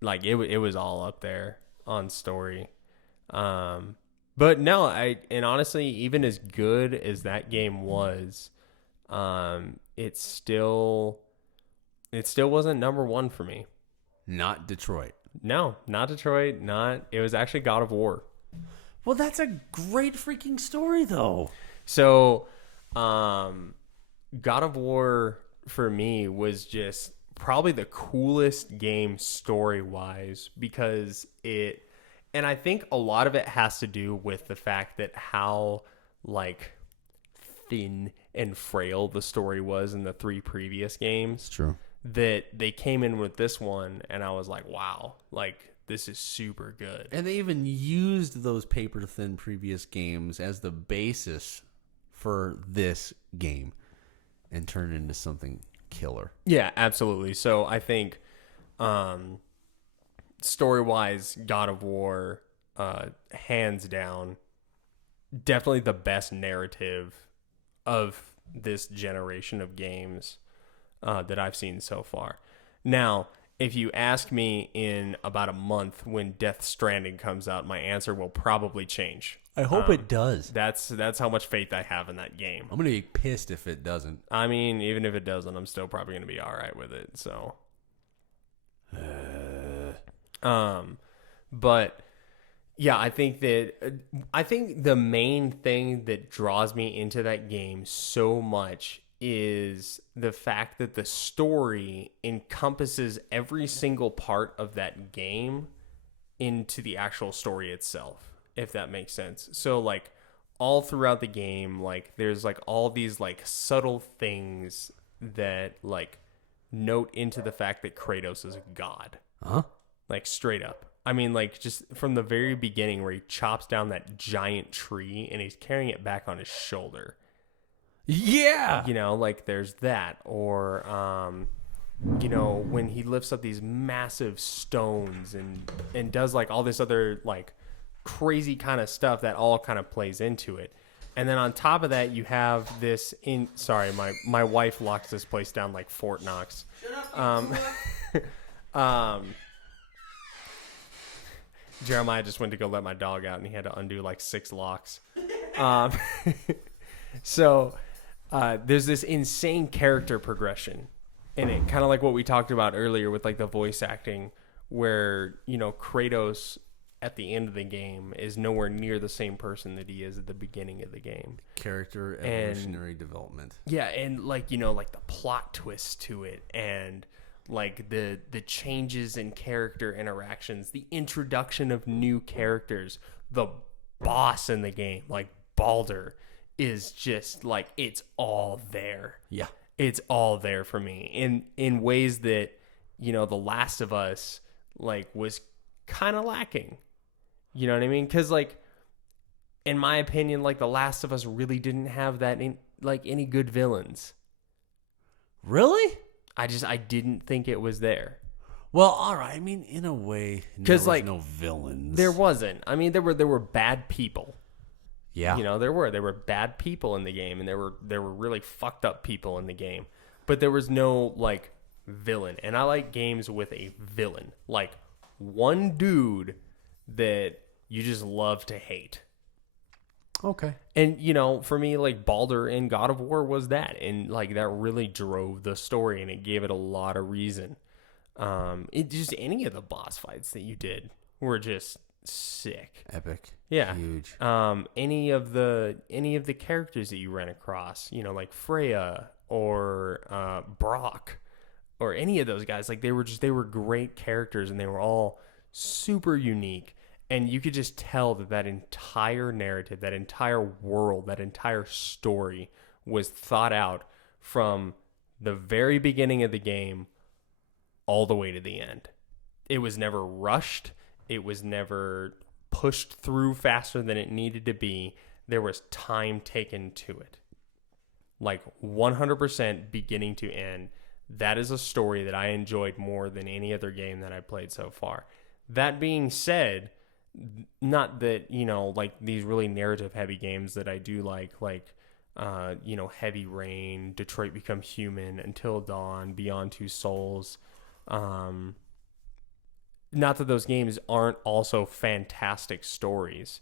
Like it was all up there on story. But no, and honestly, even as good as that game was, it still wasn't number one for me. Not Detroit. No, not Detroit. It was actually God of War. Well, that's a great freaking story, though. So, God of War for me was just probably the coolest game story wise because and I think a lot of it has to do with the fact that how like thin and frail the story was in the 3 previous games. It's true. That they came in with this one and I was like, wow, like this is super good. And they even used those paper thin previous games as the basis for this game and turned it into something killer. Yeah, absolutely. So I think story-wise, God of War, hands down, definitely the best narrative of this generation of games that I've seen so far. Now, if you ask me in about a month when Death Stranding comes out, my answer will probably change. I hope it does. That's how much faith I have in that game. I'm going to be pissed if it doesn't. I mean, even if it doesn't, I'm still probably going to be all right with it. So, but yeah, I think the main thing that draws me into that game so much is the fact that the story encompasses every single part of that game into the actual story itself, if that makes sense. So like all throughout the game, like there's like all these like subtle things that like note into the fact that Kratos is a god. Huh? Like straight up. I mean, like just from the very beginning where he chops down that giant tree and he's carrying it back on his shoulder. Yeah. You know, like there's that. Or, you know, when he lifts up these massive stones and does like all this other like crazy kind of stuff that all kind of plays into it. And then on top of that, you have this sorry, my wife locks this place down like Fort Knox. Jeremiah just went to go let my dog out and he had to undo like 6 locks. So there's this insane character progression in it, kind of like what we talked about earlier with like the voice acting, where, you know, Kratos at the end of the game is nowhere near the same person that he is at the beginning of the game. Character evolutionary development. Yeah, and like, you know, like the plot twist to it and like the changes in character interactions, the introduction of new characters, the boss in the game, like Baldur, is just like it's all there. Yeah. It's all there for me in ways that, you know, The Last of Us like was kind of lacking. You know what I mean? Because like in my opinion, like The Last of Us really didn't have that like any good villains. Really? I didn't think it was there. Well, all right. I mean, in a way, there was like no villains. There wasn't. I mean, there were bad people. Yeah. You know, there were bad people in the game, and there were really fucked up people in the game. But there was no like villain. And I like games with a villain, like one dude that you just love to hate. Okay. And, you know, for me, like Baldur in God of War was that. And like that really drove the story and it gave it a lot of reason. It just any of the boss fights that you did were just sick. Epic. Yeah. Huge. Any of the characters that you ran across, you know, like Freya or Brock or any of those guys, like they were great characters and they were all super unique. And you could just tell that entire narrative, that entire world, that entire story was thought out from the very beginning of the game all the way to the end. It was never rushed. It was never pushed through faster than it needed to be. There was time taken to it. Like 100% beginning to end. That is a story that I enjoyed more than any other game that I played so far. That being said, not that, like these really narrative heavy games that I do like, Heavy Rain, Detroit Become Human, Until Dawn, Beyond Two Souls. Not that those games aren't also fantastic stories.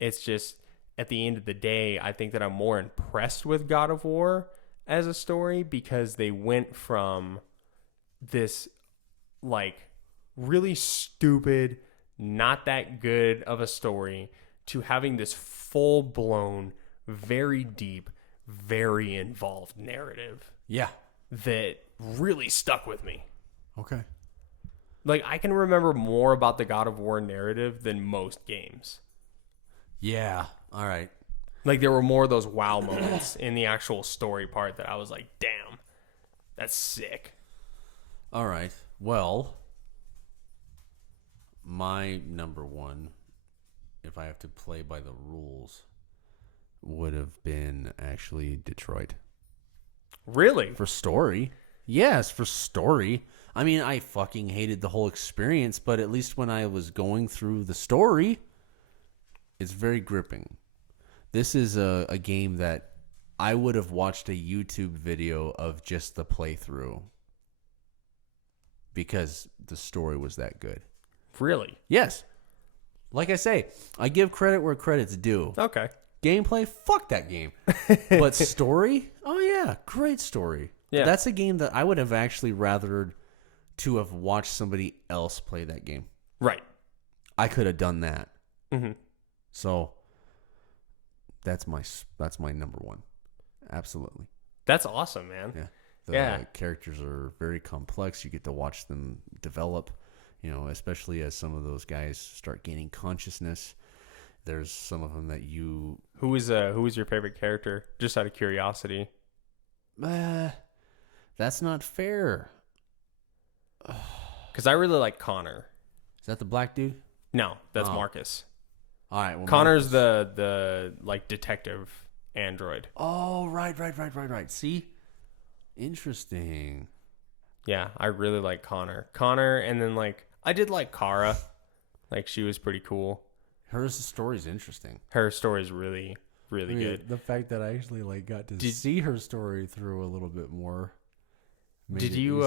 It's just at the end of the day, I think that I'm more impressed with God of War as a story because they went from this like really stupid, not that good of a story to having this full blown, very deep, very involved narrative. Yeah. That really stuck with me. Okay. Like, I can remember more about the God of War narrative than most games. Yeah. All right. Like, there were more of those wow moments in the actual story part that I was like, damn, that's sick. All right. Well, my number one, if I have to play by the rules, would have been actually Detroit. Really? For story. Yes, for story. I mean, I fucking hated the whole experience, but at least when I was going through the story, it's very gripping. This is a game that I would have watched a YouTube video of just the playthrough because the story was that good. Really? Yes. Like I say, I give credit where credit's due. Okay. Gameplay, fuck that game. But story, oh yeah, great story. Yeah. That's a game that I would have actually rathered to have watched somebody else play that game. Right. I could have done that. Mm-hmm. So that's my number one. Absolutely. That's awesome, man. Yeah. The characters are very complex. You get to watch them develop, especially as some of those guys start gaining consciousness. There's some of them that you... Who is your favorite character? Just out of curiosity. That's not fair. Because I really like Connor. Is that the black dude? No, that's Marcus. All right. Well, Connor's the like detective android. Oh, right. See? Interesting. Yeah, I really like Connor. And then I did like Kara. Like she was pretty cool. Her story's interesting. Her story's really, really good. The fact that I actually got to see her story through a little bit more. Did you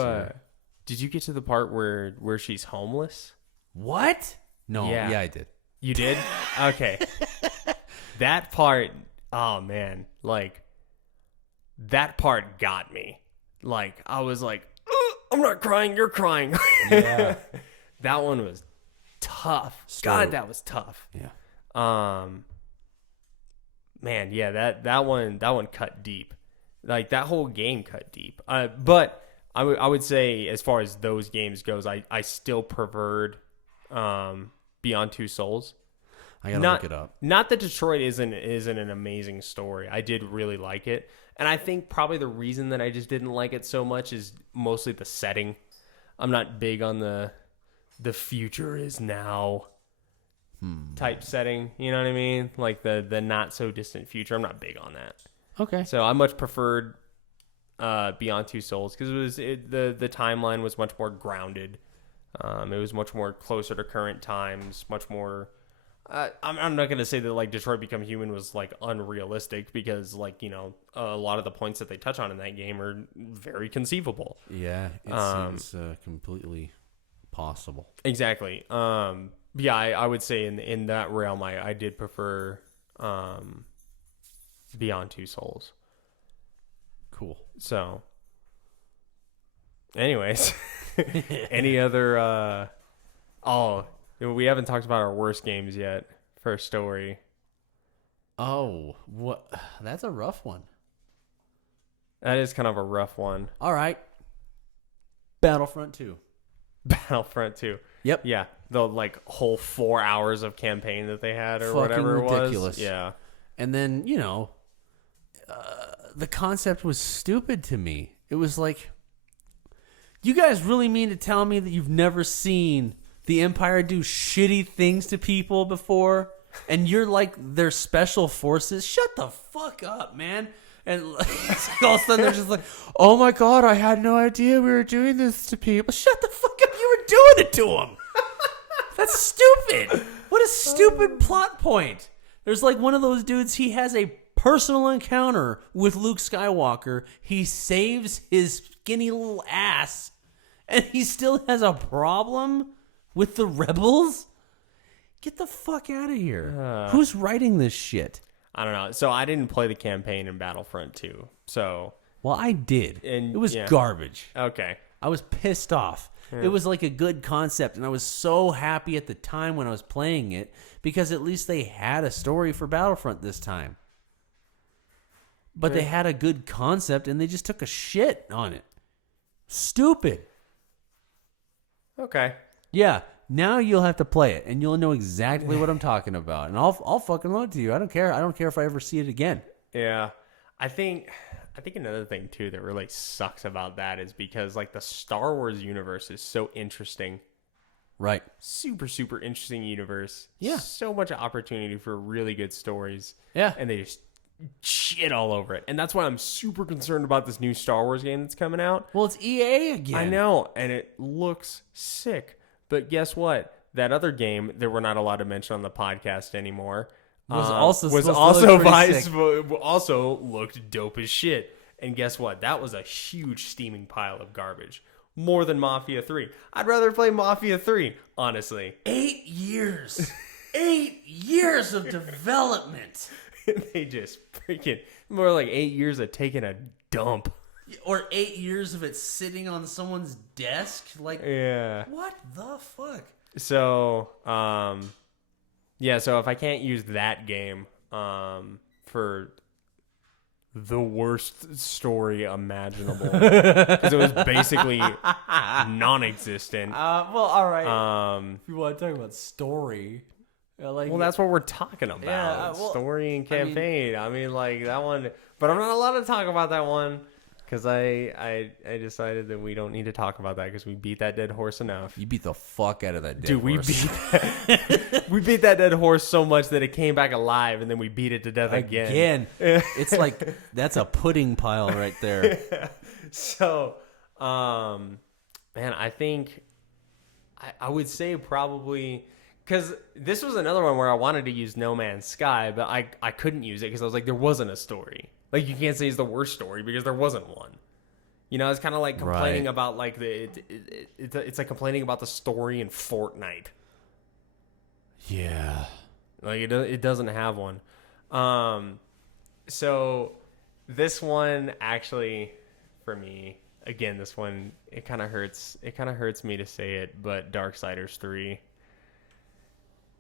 get to the part where she's homeless? What? No. Yeah, I did. You did? Okay. That part, oh man, that part got me. I was like, I'm not crying, you're crying. Yeah. That one was tough. Story. God, that was tough. Yeah. Man, yeah, that one cut deep. That whole game cut deep. But I would say as far as those games goes, I still preferred Beyond Two Souls. I gotta look it up. Not that Detroit isn't an amazing story. I did really like it. And I think probably the reason that I just didn't like it so much is mostly the setting. I'm not big on the future is now type setting. You know what I mean? Like the not so distant future. I'm not big on that. Okay. So I much preferred Beyond Two Souls because the timeline was much more grounded. It was much more closer to current times, much more. I'm not gonna say that Detroit Become Human was unrealistic because a lot of the points that they touch on in that game are very conceivable. Yeah, it seems completely possible. Exactly. Yeah, I would say in that realm, I did prefer Beyond Two Souls. Cool. So, anyways, any other? We haven't talked about our worst games yet for a story. Oh, what? That's a rough one. That is kind of a rough one. All right. Battlefront 2. Battlefront 2. Yep. Yeah. The whole 4 hours of campaign that they had or Fucking whatever it was. ridiculous. Yeah. And then, the concept was stupid to me. It was like, you guys really mean to tell me that you've never seen the Empire do shitty things to people before? And you're like their special forces? Shut the fuck up, man. And all of a sudden they're just like, oh my God, I had no idea we were doing this to people. Shut the fuck up. You were doing it to them. That's stupid. What a stupid plot point. There's like one of those dudes, he has a personal encounter with Luke Skywalker. He saves his skinny little ass, and he still has a problem with the rebels? Get the fuck out of here. Who's writing this shit? I don't know. So I didn't play the campaign in Battlefront 2. So Well, I did. And- It was yeah. garbage. okay. I was pissed off. It was like a good concept, and I was so happy at the time when I was playing it because at least they had a story for Battlefront this time. But they had a good concept, and they just took a shit on it. Stupid. Okay. Yeah, now you'll have to play it, and you'll know exactly what I'm talking about. And I'll fucking loan it to you. I don't care. I don't care if I ever see it again. Yeah. I think another thing too that really sucks about that is because like the Star Wars universe is so interesting. Right. Super, super interesting universe. Yeah. So much opportunity for really good stories. Yeah. And they just shit all over it. And that's why I'm super concerned about this new Star Wars game that's coming out. Well, it's EA again. I know, and it looks sick. But guess what? That other game that we're not allowed to mention on the podcast anymore Was also was supposed to also look pretty sick. also looked dope as shit. And guess what? That was a huge steaming pile of garbage. More than Mafia 3. I'd rather play Mafia 3, honestly. 8 years. 8 years of development. They just freaking more like 8 years of taking a dump. Or 8 years of it sitting on someone's desk. Like, Yeah. what the fuck? So, yeah, so if I can't use that game for the worst story imaginable, because it was basically non-existent. Well, all right. Um, If you want to talk about story, like, well, that's what we're talking about. Yeah, well, story and I mean- campaign. I mean, like that one, but I'm not allowed to talk about that one because I decided that we don't need to talk about that because we beat that dead horse enough. you beat the fuck out of that dead Dude, we horse. we beat that dead horse so much that it came back alive, and then we beat it to death again. It's like that's a pudding pile right there. So, man, I think I would say probably because this was another one where I wanted to use No Man's Sky, but I couldn't use it because I was like, there wasn't a story. Like, you can't say it's the worst story because there wasn't one. You know, it's kind of like complaining Right. about like it's like complaining about the story in Fortnite. Yeah. Like it doesn't have one. So this one actually, for me, again, this one it kind of hurts. It kind of hurts me to say it, but Darksiders 3.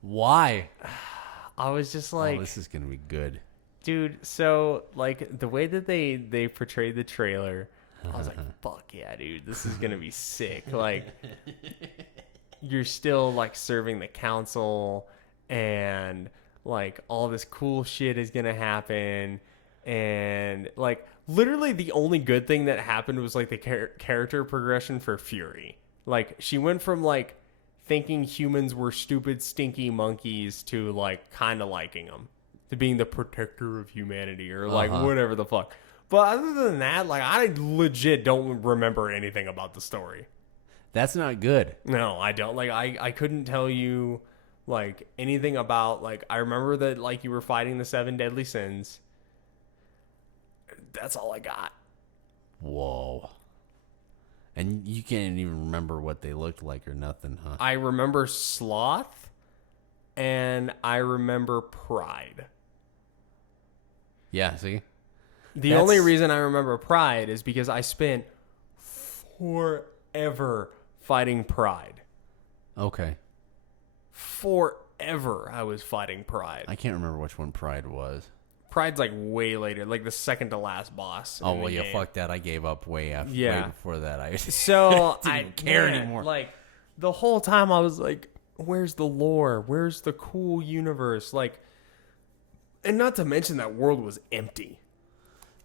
Why? I was just like, Oh, this is gonna be good. dude. So like the way that they portrayed the trailer, I was like, fuck yeah, dude, this is gonna be sick. Like, you're still like serving the council, and like all this cool shit is gonna happen, and like literally the only good thing that happened was like the character progression for Fury. Like, she went from like thinking humans were stupid stinky monkeys to like kind of liking them, to being the protector of humanity, or like whatever the fuck. But other than that, like, I legit don't remember anything about the story. That's not good. No, I don't. Like, I couldn't tell you like anything about, like, I remember that like you were fighting the 7 deadly sins. That's all I got. Whoa. And you can't even remember what they looked like or nothing, huh? I remember Sloth, and I remember Pride. Yeah, see? The only reason I remember Pride is because I spent forever fighting Pride. Okay. Forever I was fighting Pride. I can't remember which one Pride was. Pride's like way later, like the second to last boss. Oh, in well, the yeah, game. fuck that. I gave up way after, Yeah. way before that. I So didn't I even care man, anymore. Like, the whole time I was like, where's the lore? Where's the cool universe? Like, and not to mention that world was empty.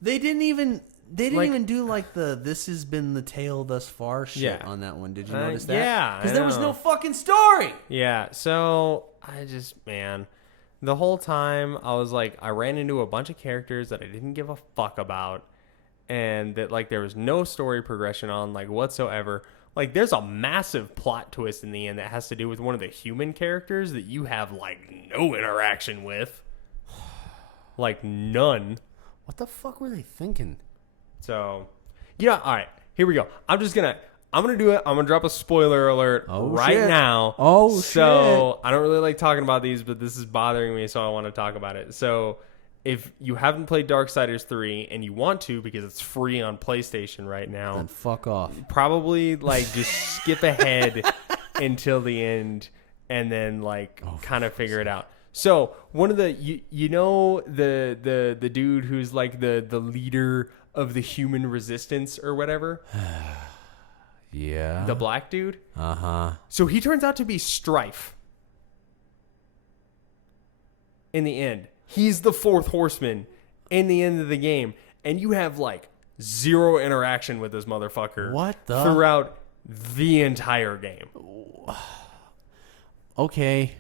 They didn't even Like- do like the "this has been the tale thus far" shit Yeah. on that one. Did you notice that? yeah, because I there was know. no fucking story. Yeah, so I just, man, the whole time I was like, I ran into a bunch of characters that I didn't give a fuck about, and that like there was no story progression on like whatsoever. Like, there's a massive plot twist in the end that has to do with one of the human characters that you have, like, no interaction with. Like, none. What the fuck were they thinking? So, all right, here we go. I'm going to do it. I'm going to drop a spoiler alert Shit. now. Oh, so, I don't really like talking about these, but this is bothering me, so I want to talk about it. So, if you haven't played Darksiders 3 and you want to because it's free on PlayStation right now, Then fuck off. probably like just skip ahead until the end and then like kind of figure it out. So one of the the dude who's like the leader of the human resistance or whatever, Yeah. the black dude. Uh-huh. So he turns out to be Strife. In the end, he's the fourth horseman in the end of the game, and you have like zero interaction with this motherfucker. What the? Throughout the entire game. Okay.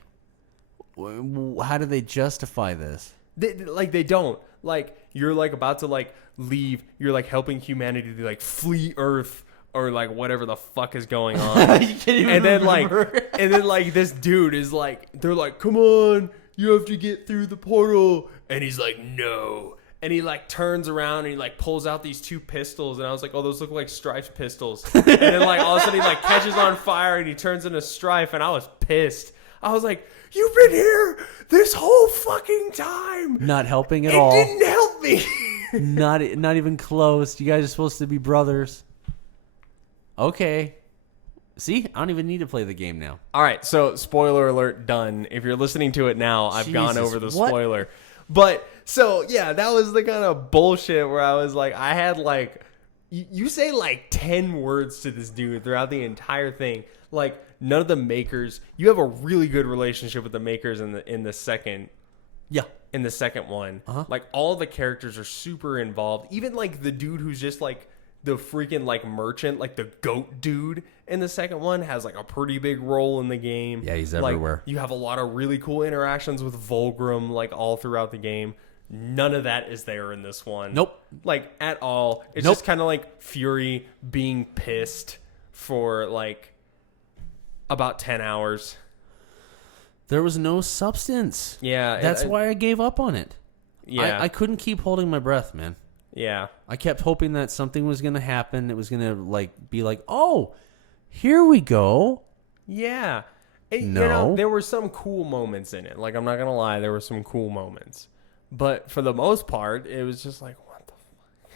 How do they justify this? They don't. Like, you're like about to like leave. You're like helping humanity to like flee Earth or like whatever the fuck is going on. You can't even and then remember. like this dude is like, they're like, come on, you have to get through the portal. And he's like, no. And he like turns around and he like pulls out these two pistols. And I was like, oh, those look like Strife's pistols. And then like all of a sudden he like catches on fire and he turns into Strife. And I was pissed. I was like, you've been here this whole fucking time. Not helping at It all. didn't help me. Not even close. You guys are supposed to be brothers. Okay. See, I don't even need to play the game now. All right, so spoiler alert done. If you're listening to it now, I've gone Jesus, over the what? spoiler. But so yeah, that was the kind of bullshit where I was like, I had like, you say like 10 words to this dude throughout the entire thing. Like none of the makers. You have a really good relationship with the makers in the second. Yeah. In the second one, Uh-huh. like all the characters are super involved. Even like the dude who's just like the freaking like merchant, like the goat dude in the second one has like a pretty big role in the game. Yeah, he's Like, everywhere. you have a lot of really cool interactions with Volgrim like all throughout the game. None of that is there in this one. Nope. Like at all. It's Nope. just kind of like Fury being pissed for like about 10 hours. There was no substance. Yeah. That's why I gave up on it. Yeah. I couldn't keep holding my breath, man. yeah. I kept hoping that something was going to happen. It was going to like be like, oh, here we go. Yeah. You No. know, there were some cool moments in it. Like, I'm not going to lie, there were some cool moments. But for the most part, it was just like, what the fuck?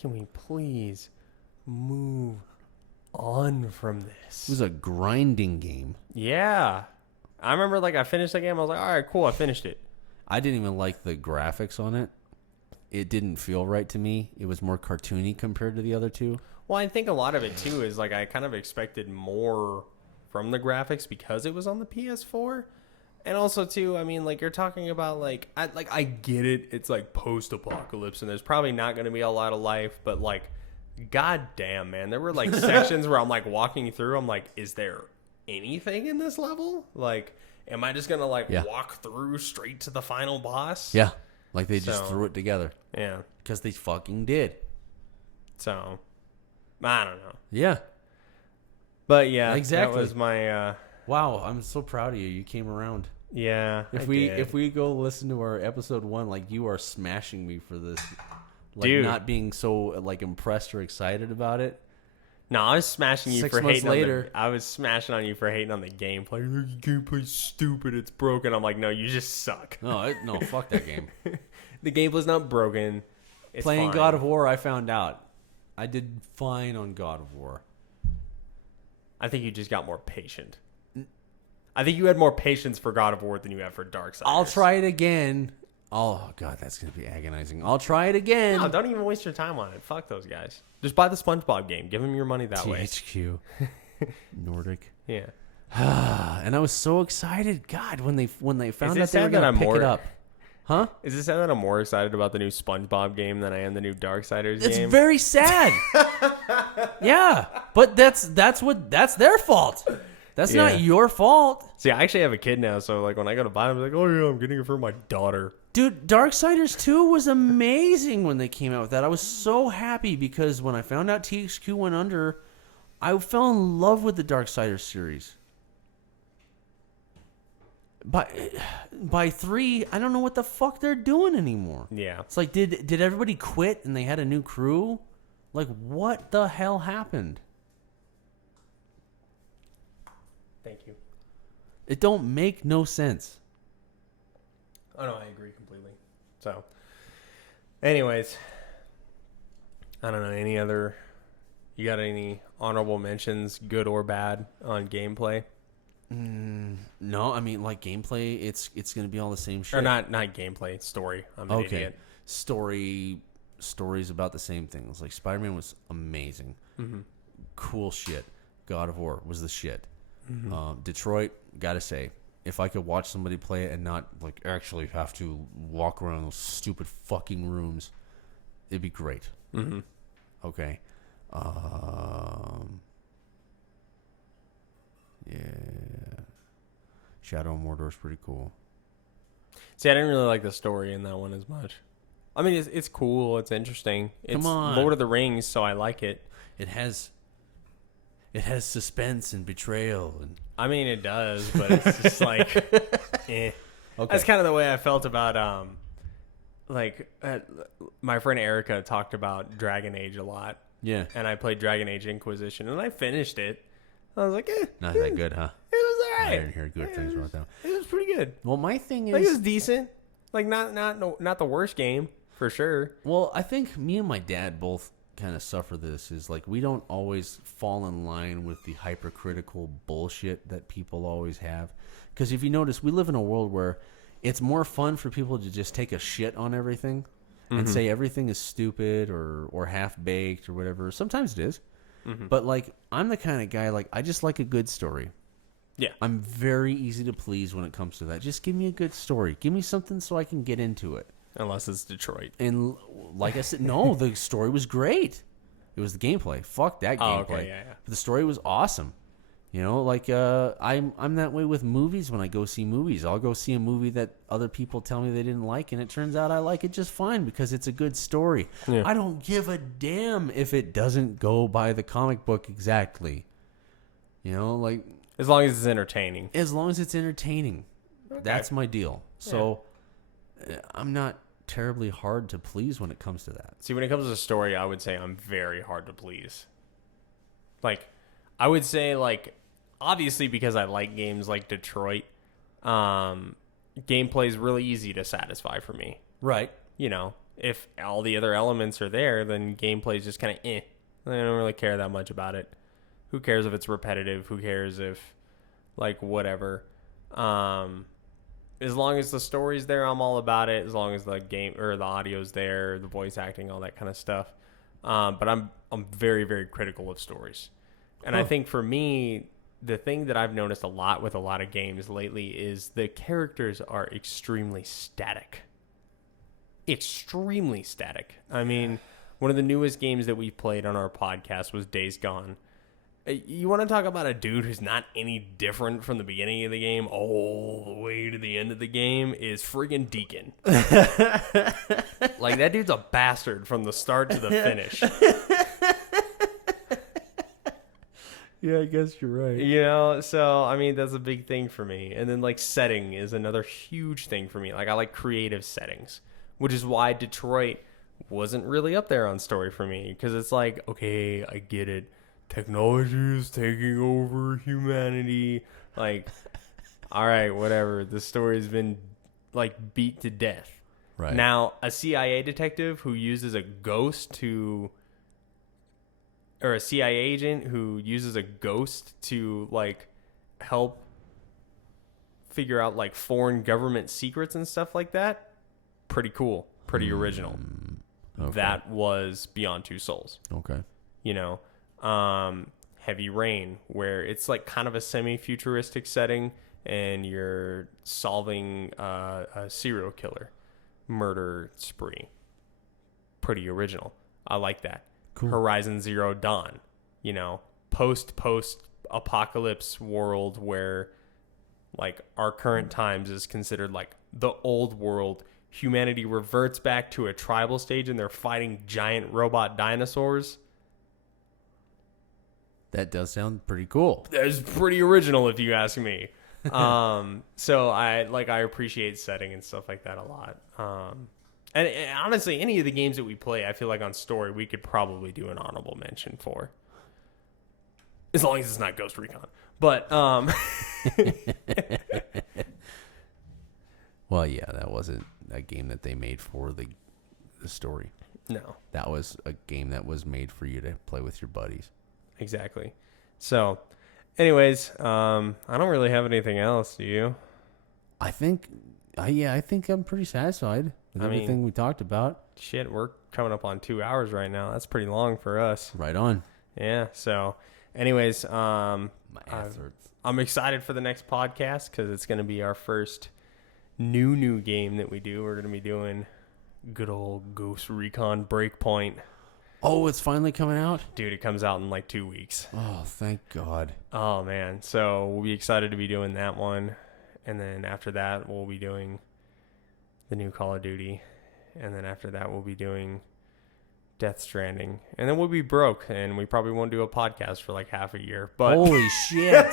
Can we please move on from It this? was a grinding game. Yeah. I remember, like, I finished the game. I was like, all right, cool, I finished it. I didn't even like the graphics on it. It didn't feel right to me. It was more cartoony compared to the other two. Well, I think a lot of it, too, is, like, I kind of expected more from the graphics because it was on the PS4. And also, too, I mean, like, you're talking about, like, I get it. It's, like, post-apocalypse, and there's probably not going to be a lot of life. But, like, goddamn, man. There were, like, sections where I'm, like, walking through. I'm like, is there anything in this level? Like, am I just going to, like, Yeah. walk through straight to the final boss? Yeah. Like they just So- threw it together. Yeah. Because they fucking did. So, I don't know. Yeah. But, yeah. Exactly. That was my, Wow. I'm so proud of you. You came around. yeah. If we go listen to our episode 1, like you are smashing me for this. Like Dude. not being so like impressed or excited about it. No, I was smashing you 6 for months hating later. I was smashing on you for hating on the gameplay. Your gameplay's stupid. It's broken. I'm like, no, you just suck. No, fuck that game. The gameplay's not broken. It's Playing fine. God of War, I found out. I did fine on God of War. I think you just got more patient. I think you had more patience for God of War than you have for Darksiders. I'll try it again. Oh, God, that's going to be agonizing. I'll try it again. No, don't even waste your time on it. Fuck those guys. Just buy the SpongeBob game. Give them your money that way. THQ. Nordic. Yeah. And I was so excited. God, when they found it out they were sad that going I'm to pick more- it up. Huh? Is it sad that I'm more excited about the new SpongeBob game than I am the new Darksiders It's game? very sad. Yeah, but that's their fault. That's Yeah. not your fault. See, I actually have a kid now, so like when I go to buy them, I'm like, oh yeah, I'm getting it for my daughter. Dude, Darksiders 2 was amazing when they came out with that. I was so happy because when I found out THQ went under, I fell in love with the Darksiders series. By 3, I don't know what the fuck they're doing anymore. Yeah. It's like, did everybody quit and they had a new crew? Like, what the hell happened? Thank you. It don't make no sense. Oh, no, I agree completely. So, anyways, I don't know. You got any honorable mentions, good or bad, on gameplay? No, I mean, like, gameplay, it's going to be all the same shit. Or not gameplay, story. I'm an idiot. Stories about the same things. Like, Spider-Man was amazing. Mm-hmm. Cool shit. God of War was the shit. Mm-hmm. Detroit, gotta say, if I could watch somebody play it and not, like, actually have to walk around those stupid fucking rooms, it'd be great. Mm-hmm. Okay. Yeah. Shadow of Mordor's pretty cool. See, I didn't really like the story in that one as much. I mean, it's cool. It's interesting. It's Come on. Lord of the Rings, so I like it. It has suspense and betrayal. And I mean, it does, but it's just like, eh. Okay. That's kind of the way I felt about, my friend Erica talked about Dragon Age a lot. Yeah. And I played Dragon Age Inquisition, and I finished it. I was like, not that good, huh? It was all right. I didn't hear good things about that. It was pretty good. Well, my thing is, like, it was decent. Like, not the worst game for sure. Well, I think me and my dad both kind of suffer this. Is like, we don't always fall in line with the hypercritical bullshit that people always have. Because if you notice, we live in a world where it's more fun for people to just take a shit on everything and say everything is stupid or half baked or whatever. Sometimes it is. But, like, I'm the kind of guy, like, I just like a good story. Yeah. I'm very easy to please when it comes to that. Just give me a good story. Give me something so I can get into it. Unless it's Detroit. And like I said, no, the story was great. It was the gameplay. Fuck that gameplay. Oh, okay, yeah. But the story was awesome. You know, like I'm that way with movies when I go see movies. I'll go see a movie that other people tell me they didn't like, and it turns out I like it just fine because it's a good story. Yeah. I don't give a damn if it doesn't go by the comic book exactly. You know, like... As long as it's entertaining. As long as it's entertaining. Okay. That's my deal. So, I'm not terribly hard to please when it comes to that. See, when it comes to the story, I would say I'm very hard to please. Like, I would say, like, obviously because I like games like Detroit, gameplay is really easy to satisfy for me. Right. You know, if all the other elements are there, then gameplay is just kind of I don't really care that much about it. Who cares if it's repetitive? Who cares if, like, whatever. As long as the story's there, I'm all about it. As long as the game or the audio's there, the voice acting, all that kind of stuff. But I'm very, very critical of stories. And I think for me, the thing that I've noticed a lot with a lot of games lately is the characters are extremely static. Extremely static. I mean, one of the newest games that we played on our podcast was Days Gone. You want to talk about a dude who's not any different from the beginning of the game all the way to the end of the game is friggin' Deacon. Like, that dude's a bastard from the start to the finish. Yeah, I guess you're right. You know, so, I mean, that's a big thing for me. And then, like, setting is another huge thing for me. Like, I like creative settings, which is why Detroit wasn't really up there on story for me. Because it's like, okay, I get it. Technology is taking over humanity. Like, all right, whatever. The story's been, like, beat to death. Right. Now, a CIA detective who uses a ghost to... Or a CIA agent who uses a ghost to, like, help figure out, like, foreign government secrets and stuff like that. Pretty cool. Pretty original. Okay. That was Beyond Two Souls. Okay. You know? Heavy Rain, where it's, like, kind of a semi-futuristic setting, and you're solving a serial killer murder spree. Pretty original. I like that. Cool. Horizon Zero Dawn, you know, post-apocalypse world where, like, our current times is considered, like, the old world. Humanity reverts back to a tribal stage and they're fighting giant robot dinosaurs. That does sound pretty cool. That's pretty original, if you ask me. So I appreciate setting and stuff like that a lot. And honestly, any of the games that we play, I feel like on story, we could probably do an honorable mention for. As long as it's not Ghost Recon. But, Well, yeah, that wasn't a game that they made for the story. no, That was a game that was made for you to play with your buddies. exactly. So, anyways, I don't really have anything else, do you? I think I'm pretty satisfied with everything we talked about. Shit, we're coming up on 2 hours right now. That's pretty long for us. Right on. Yeah, so, anyways, My ass hurts. I'm excited for the next podcast because it's going to be our first new game that we do. We're going to be doing good old Ghost Recon Breakpoint. Oh, it's finally coming out? Dude, it comes out in like 2 weeks. Oh, thank God. Oh, man. So we'll be excited to be doing that one. And then after that, we'll be doing the new Call of Duty. And then after that, we'll be doing Death Stranding. And then we'll be broke. And we probably won't do a podcast for like half a year. But Holy shit.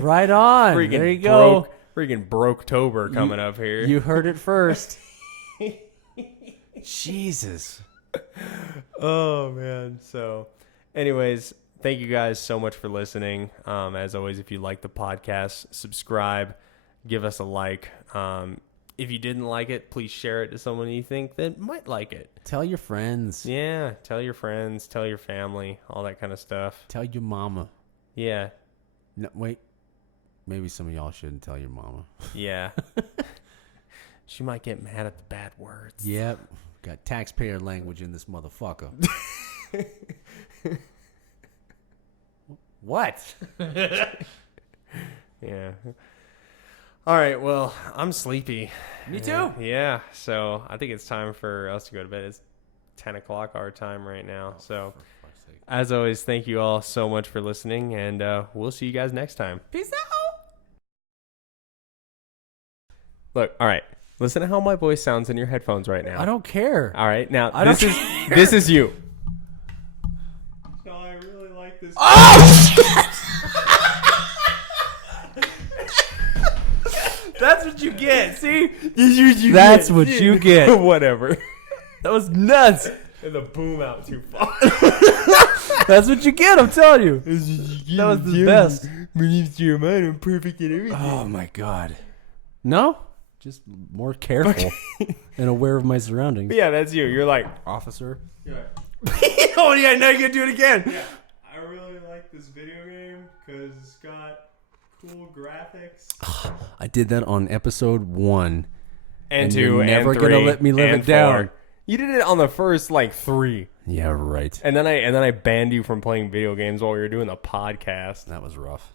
Right on. freaking There you go. Freaking Broke-tober coming up here. You heard it first. Jesus. Oh, man. So, anyways, thank you guys so much for listening. As always, if you like the podcast, subscribe, give us a like. If you didn't like it, please share it to someone you think that might like it. Tell your friends. Yeah, tell your friends, tell your family, all that kind of stuff. Tell your mama. Yeah, No, wait. Maybe some of y'all shouldn't tell your mama. yeah. She might get mad at the bad words. Yep. Got taxpayer language in this motherfucker. What? Yeah. All right, well, I'm sleepy. Me too. Yeah, so I think it's time for us to go to bed. It's 10 o'clock our time right now. So, For fuck's sake. as always, thank you all so much for listening, and we'll see you guys next time. Peace out. Look, all right, listen to how my voice sounds in your headphones right now. I don't care. All right, now I this don't is this is you. No, I really like this. That's what you get. See, That's what you get. Whatever. That was nuts. And the boom out too far. That's what you get. I'm telling you. That was the best. Believes your mind, I'm perfect at everything. Oh my God. No, just more careful and aware of my surroundings. Yeah, that's you. You're like, Officer. oh yeah, now you can do it again. Yeah, I really like this video game because it's got cool graphics. I did that on episode 1. And you're 2, never and gonna 3, let me live and it down. 4. You did it on the first like 3, Yeah, right. and then I banned you from playing video games while we were doing the podcast. That was rough.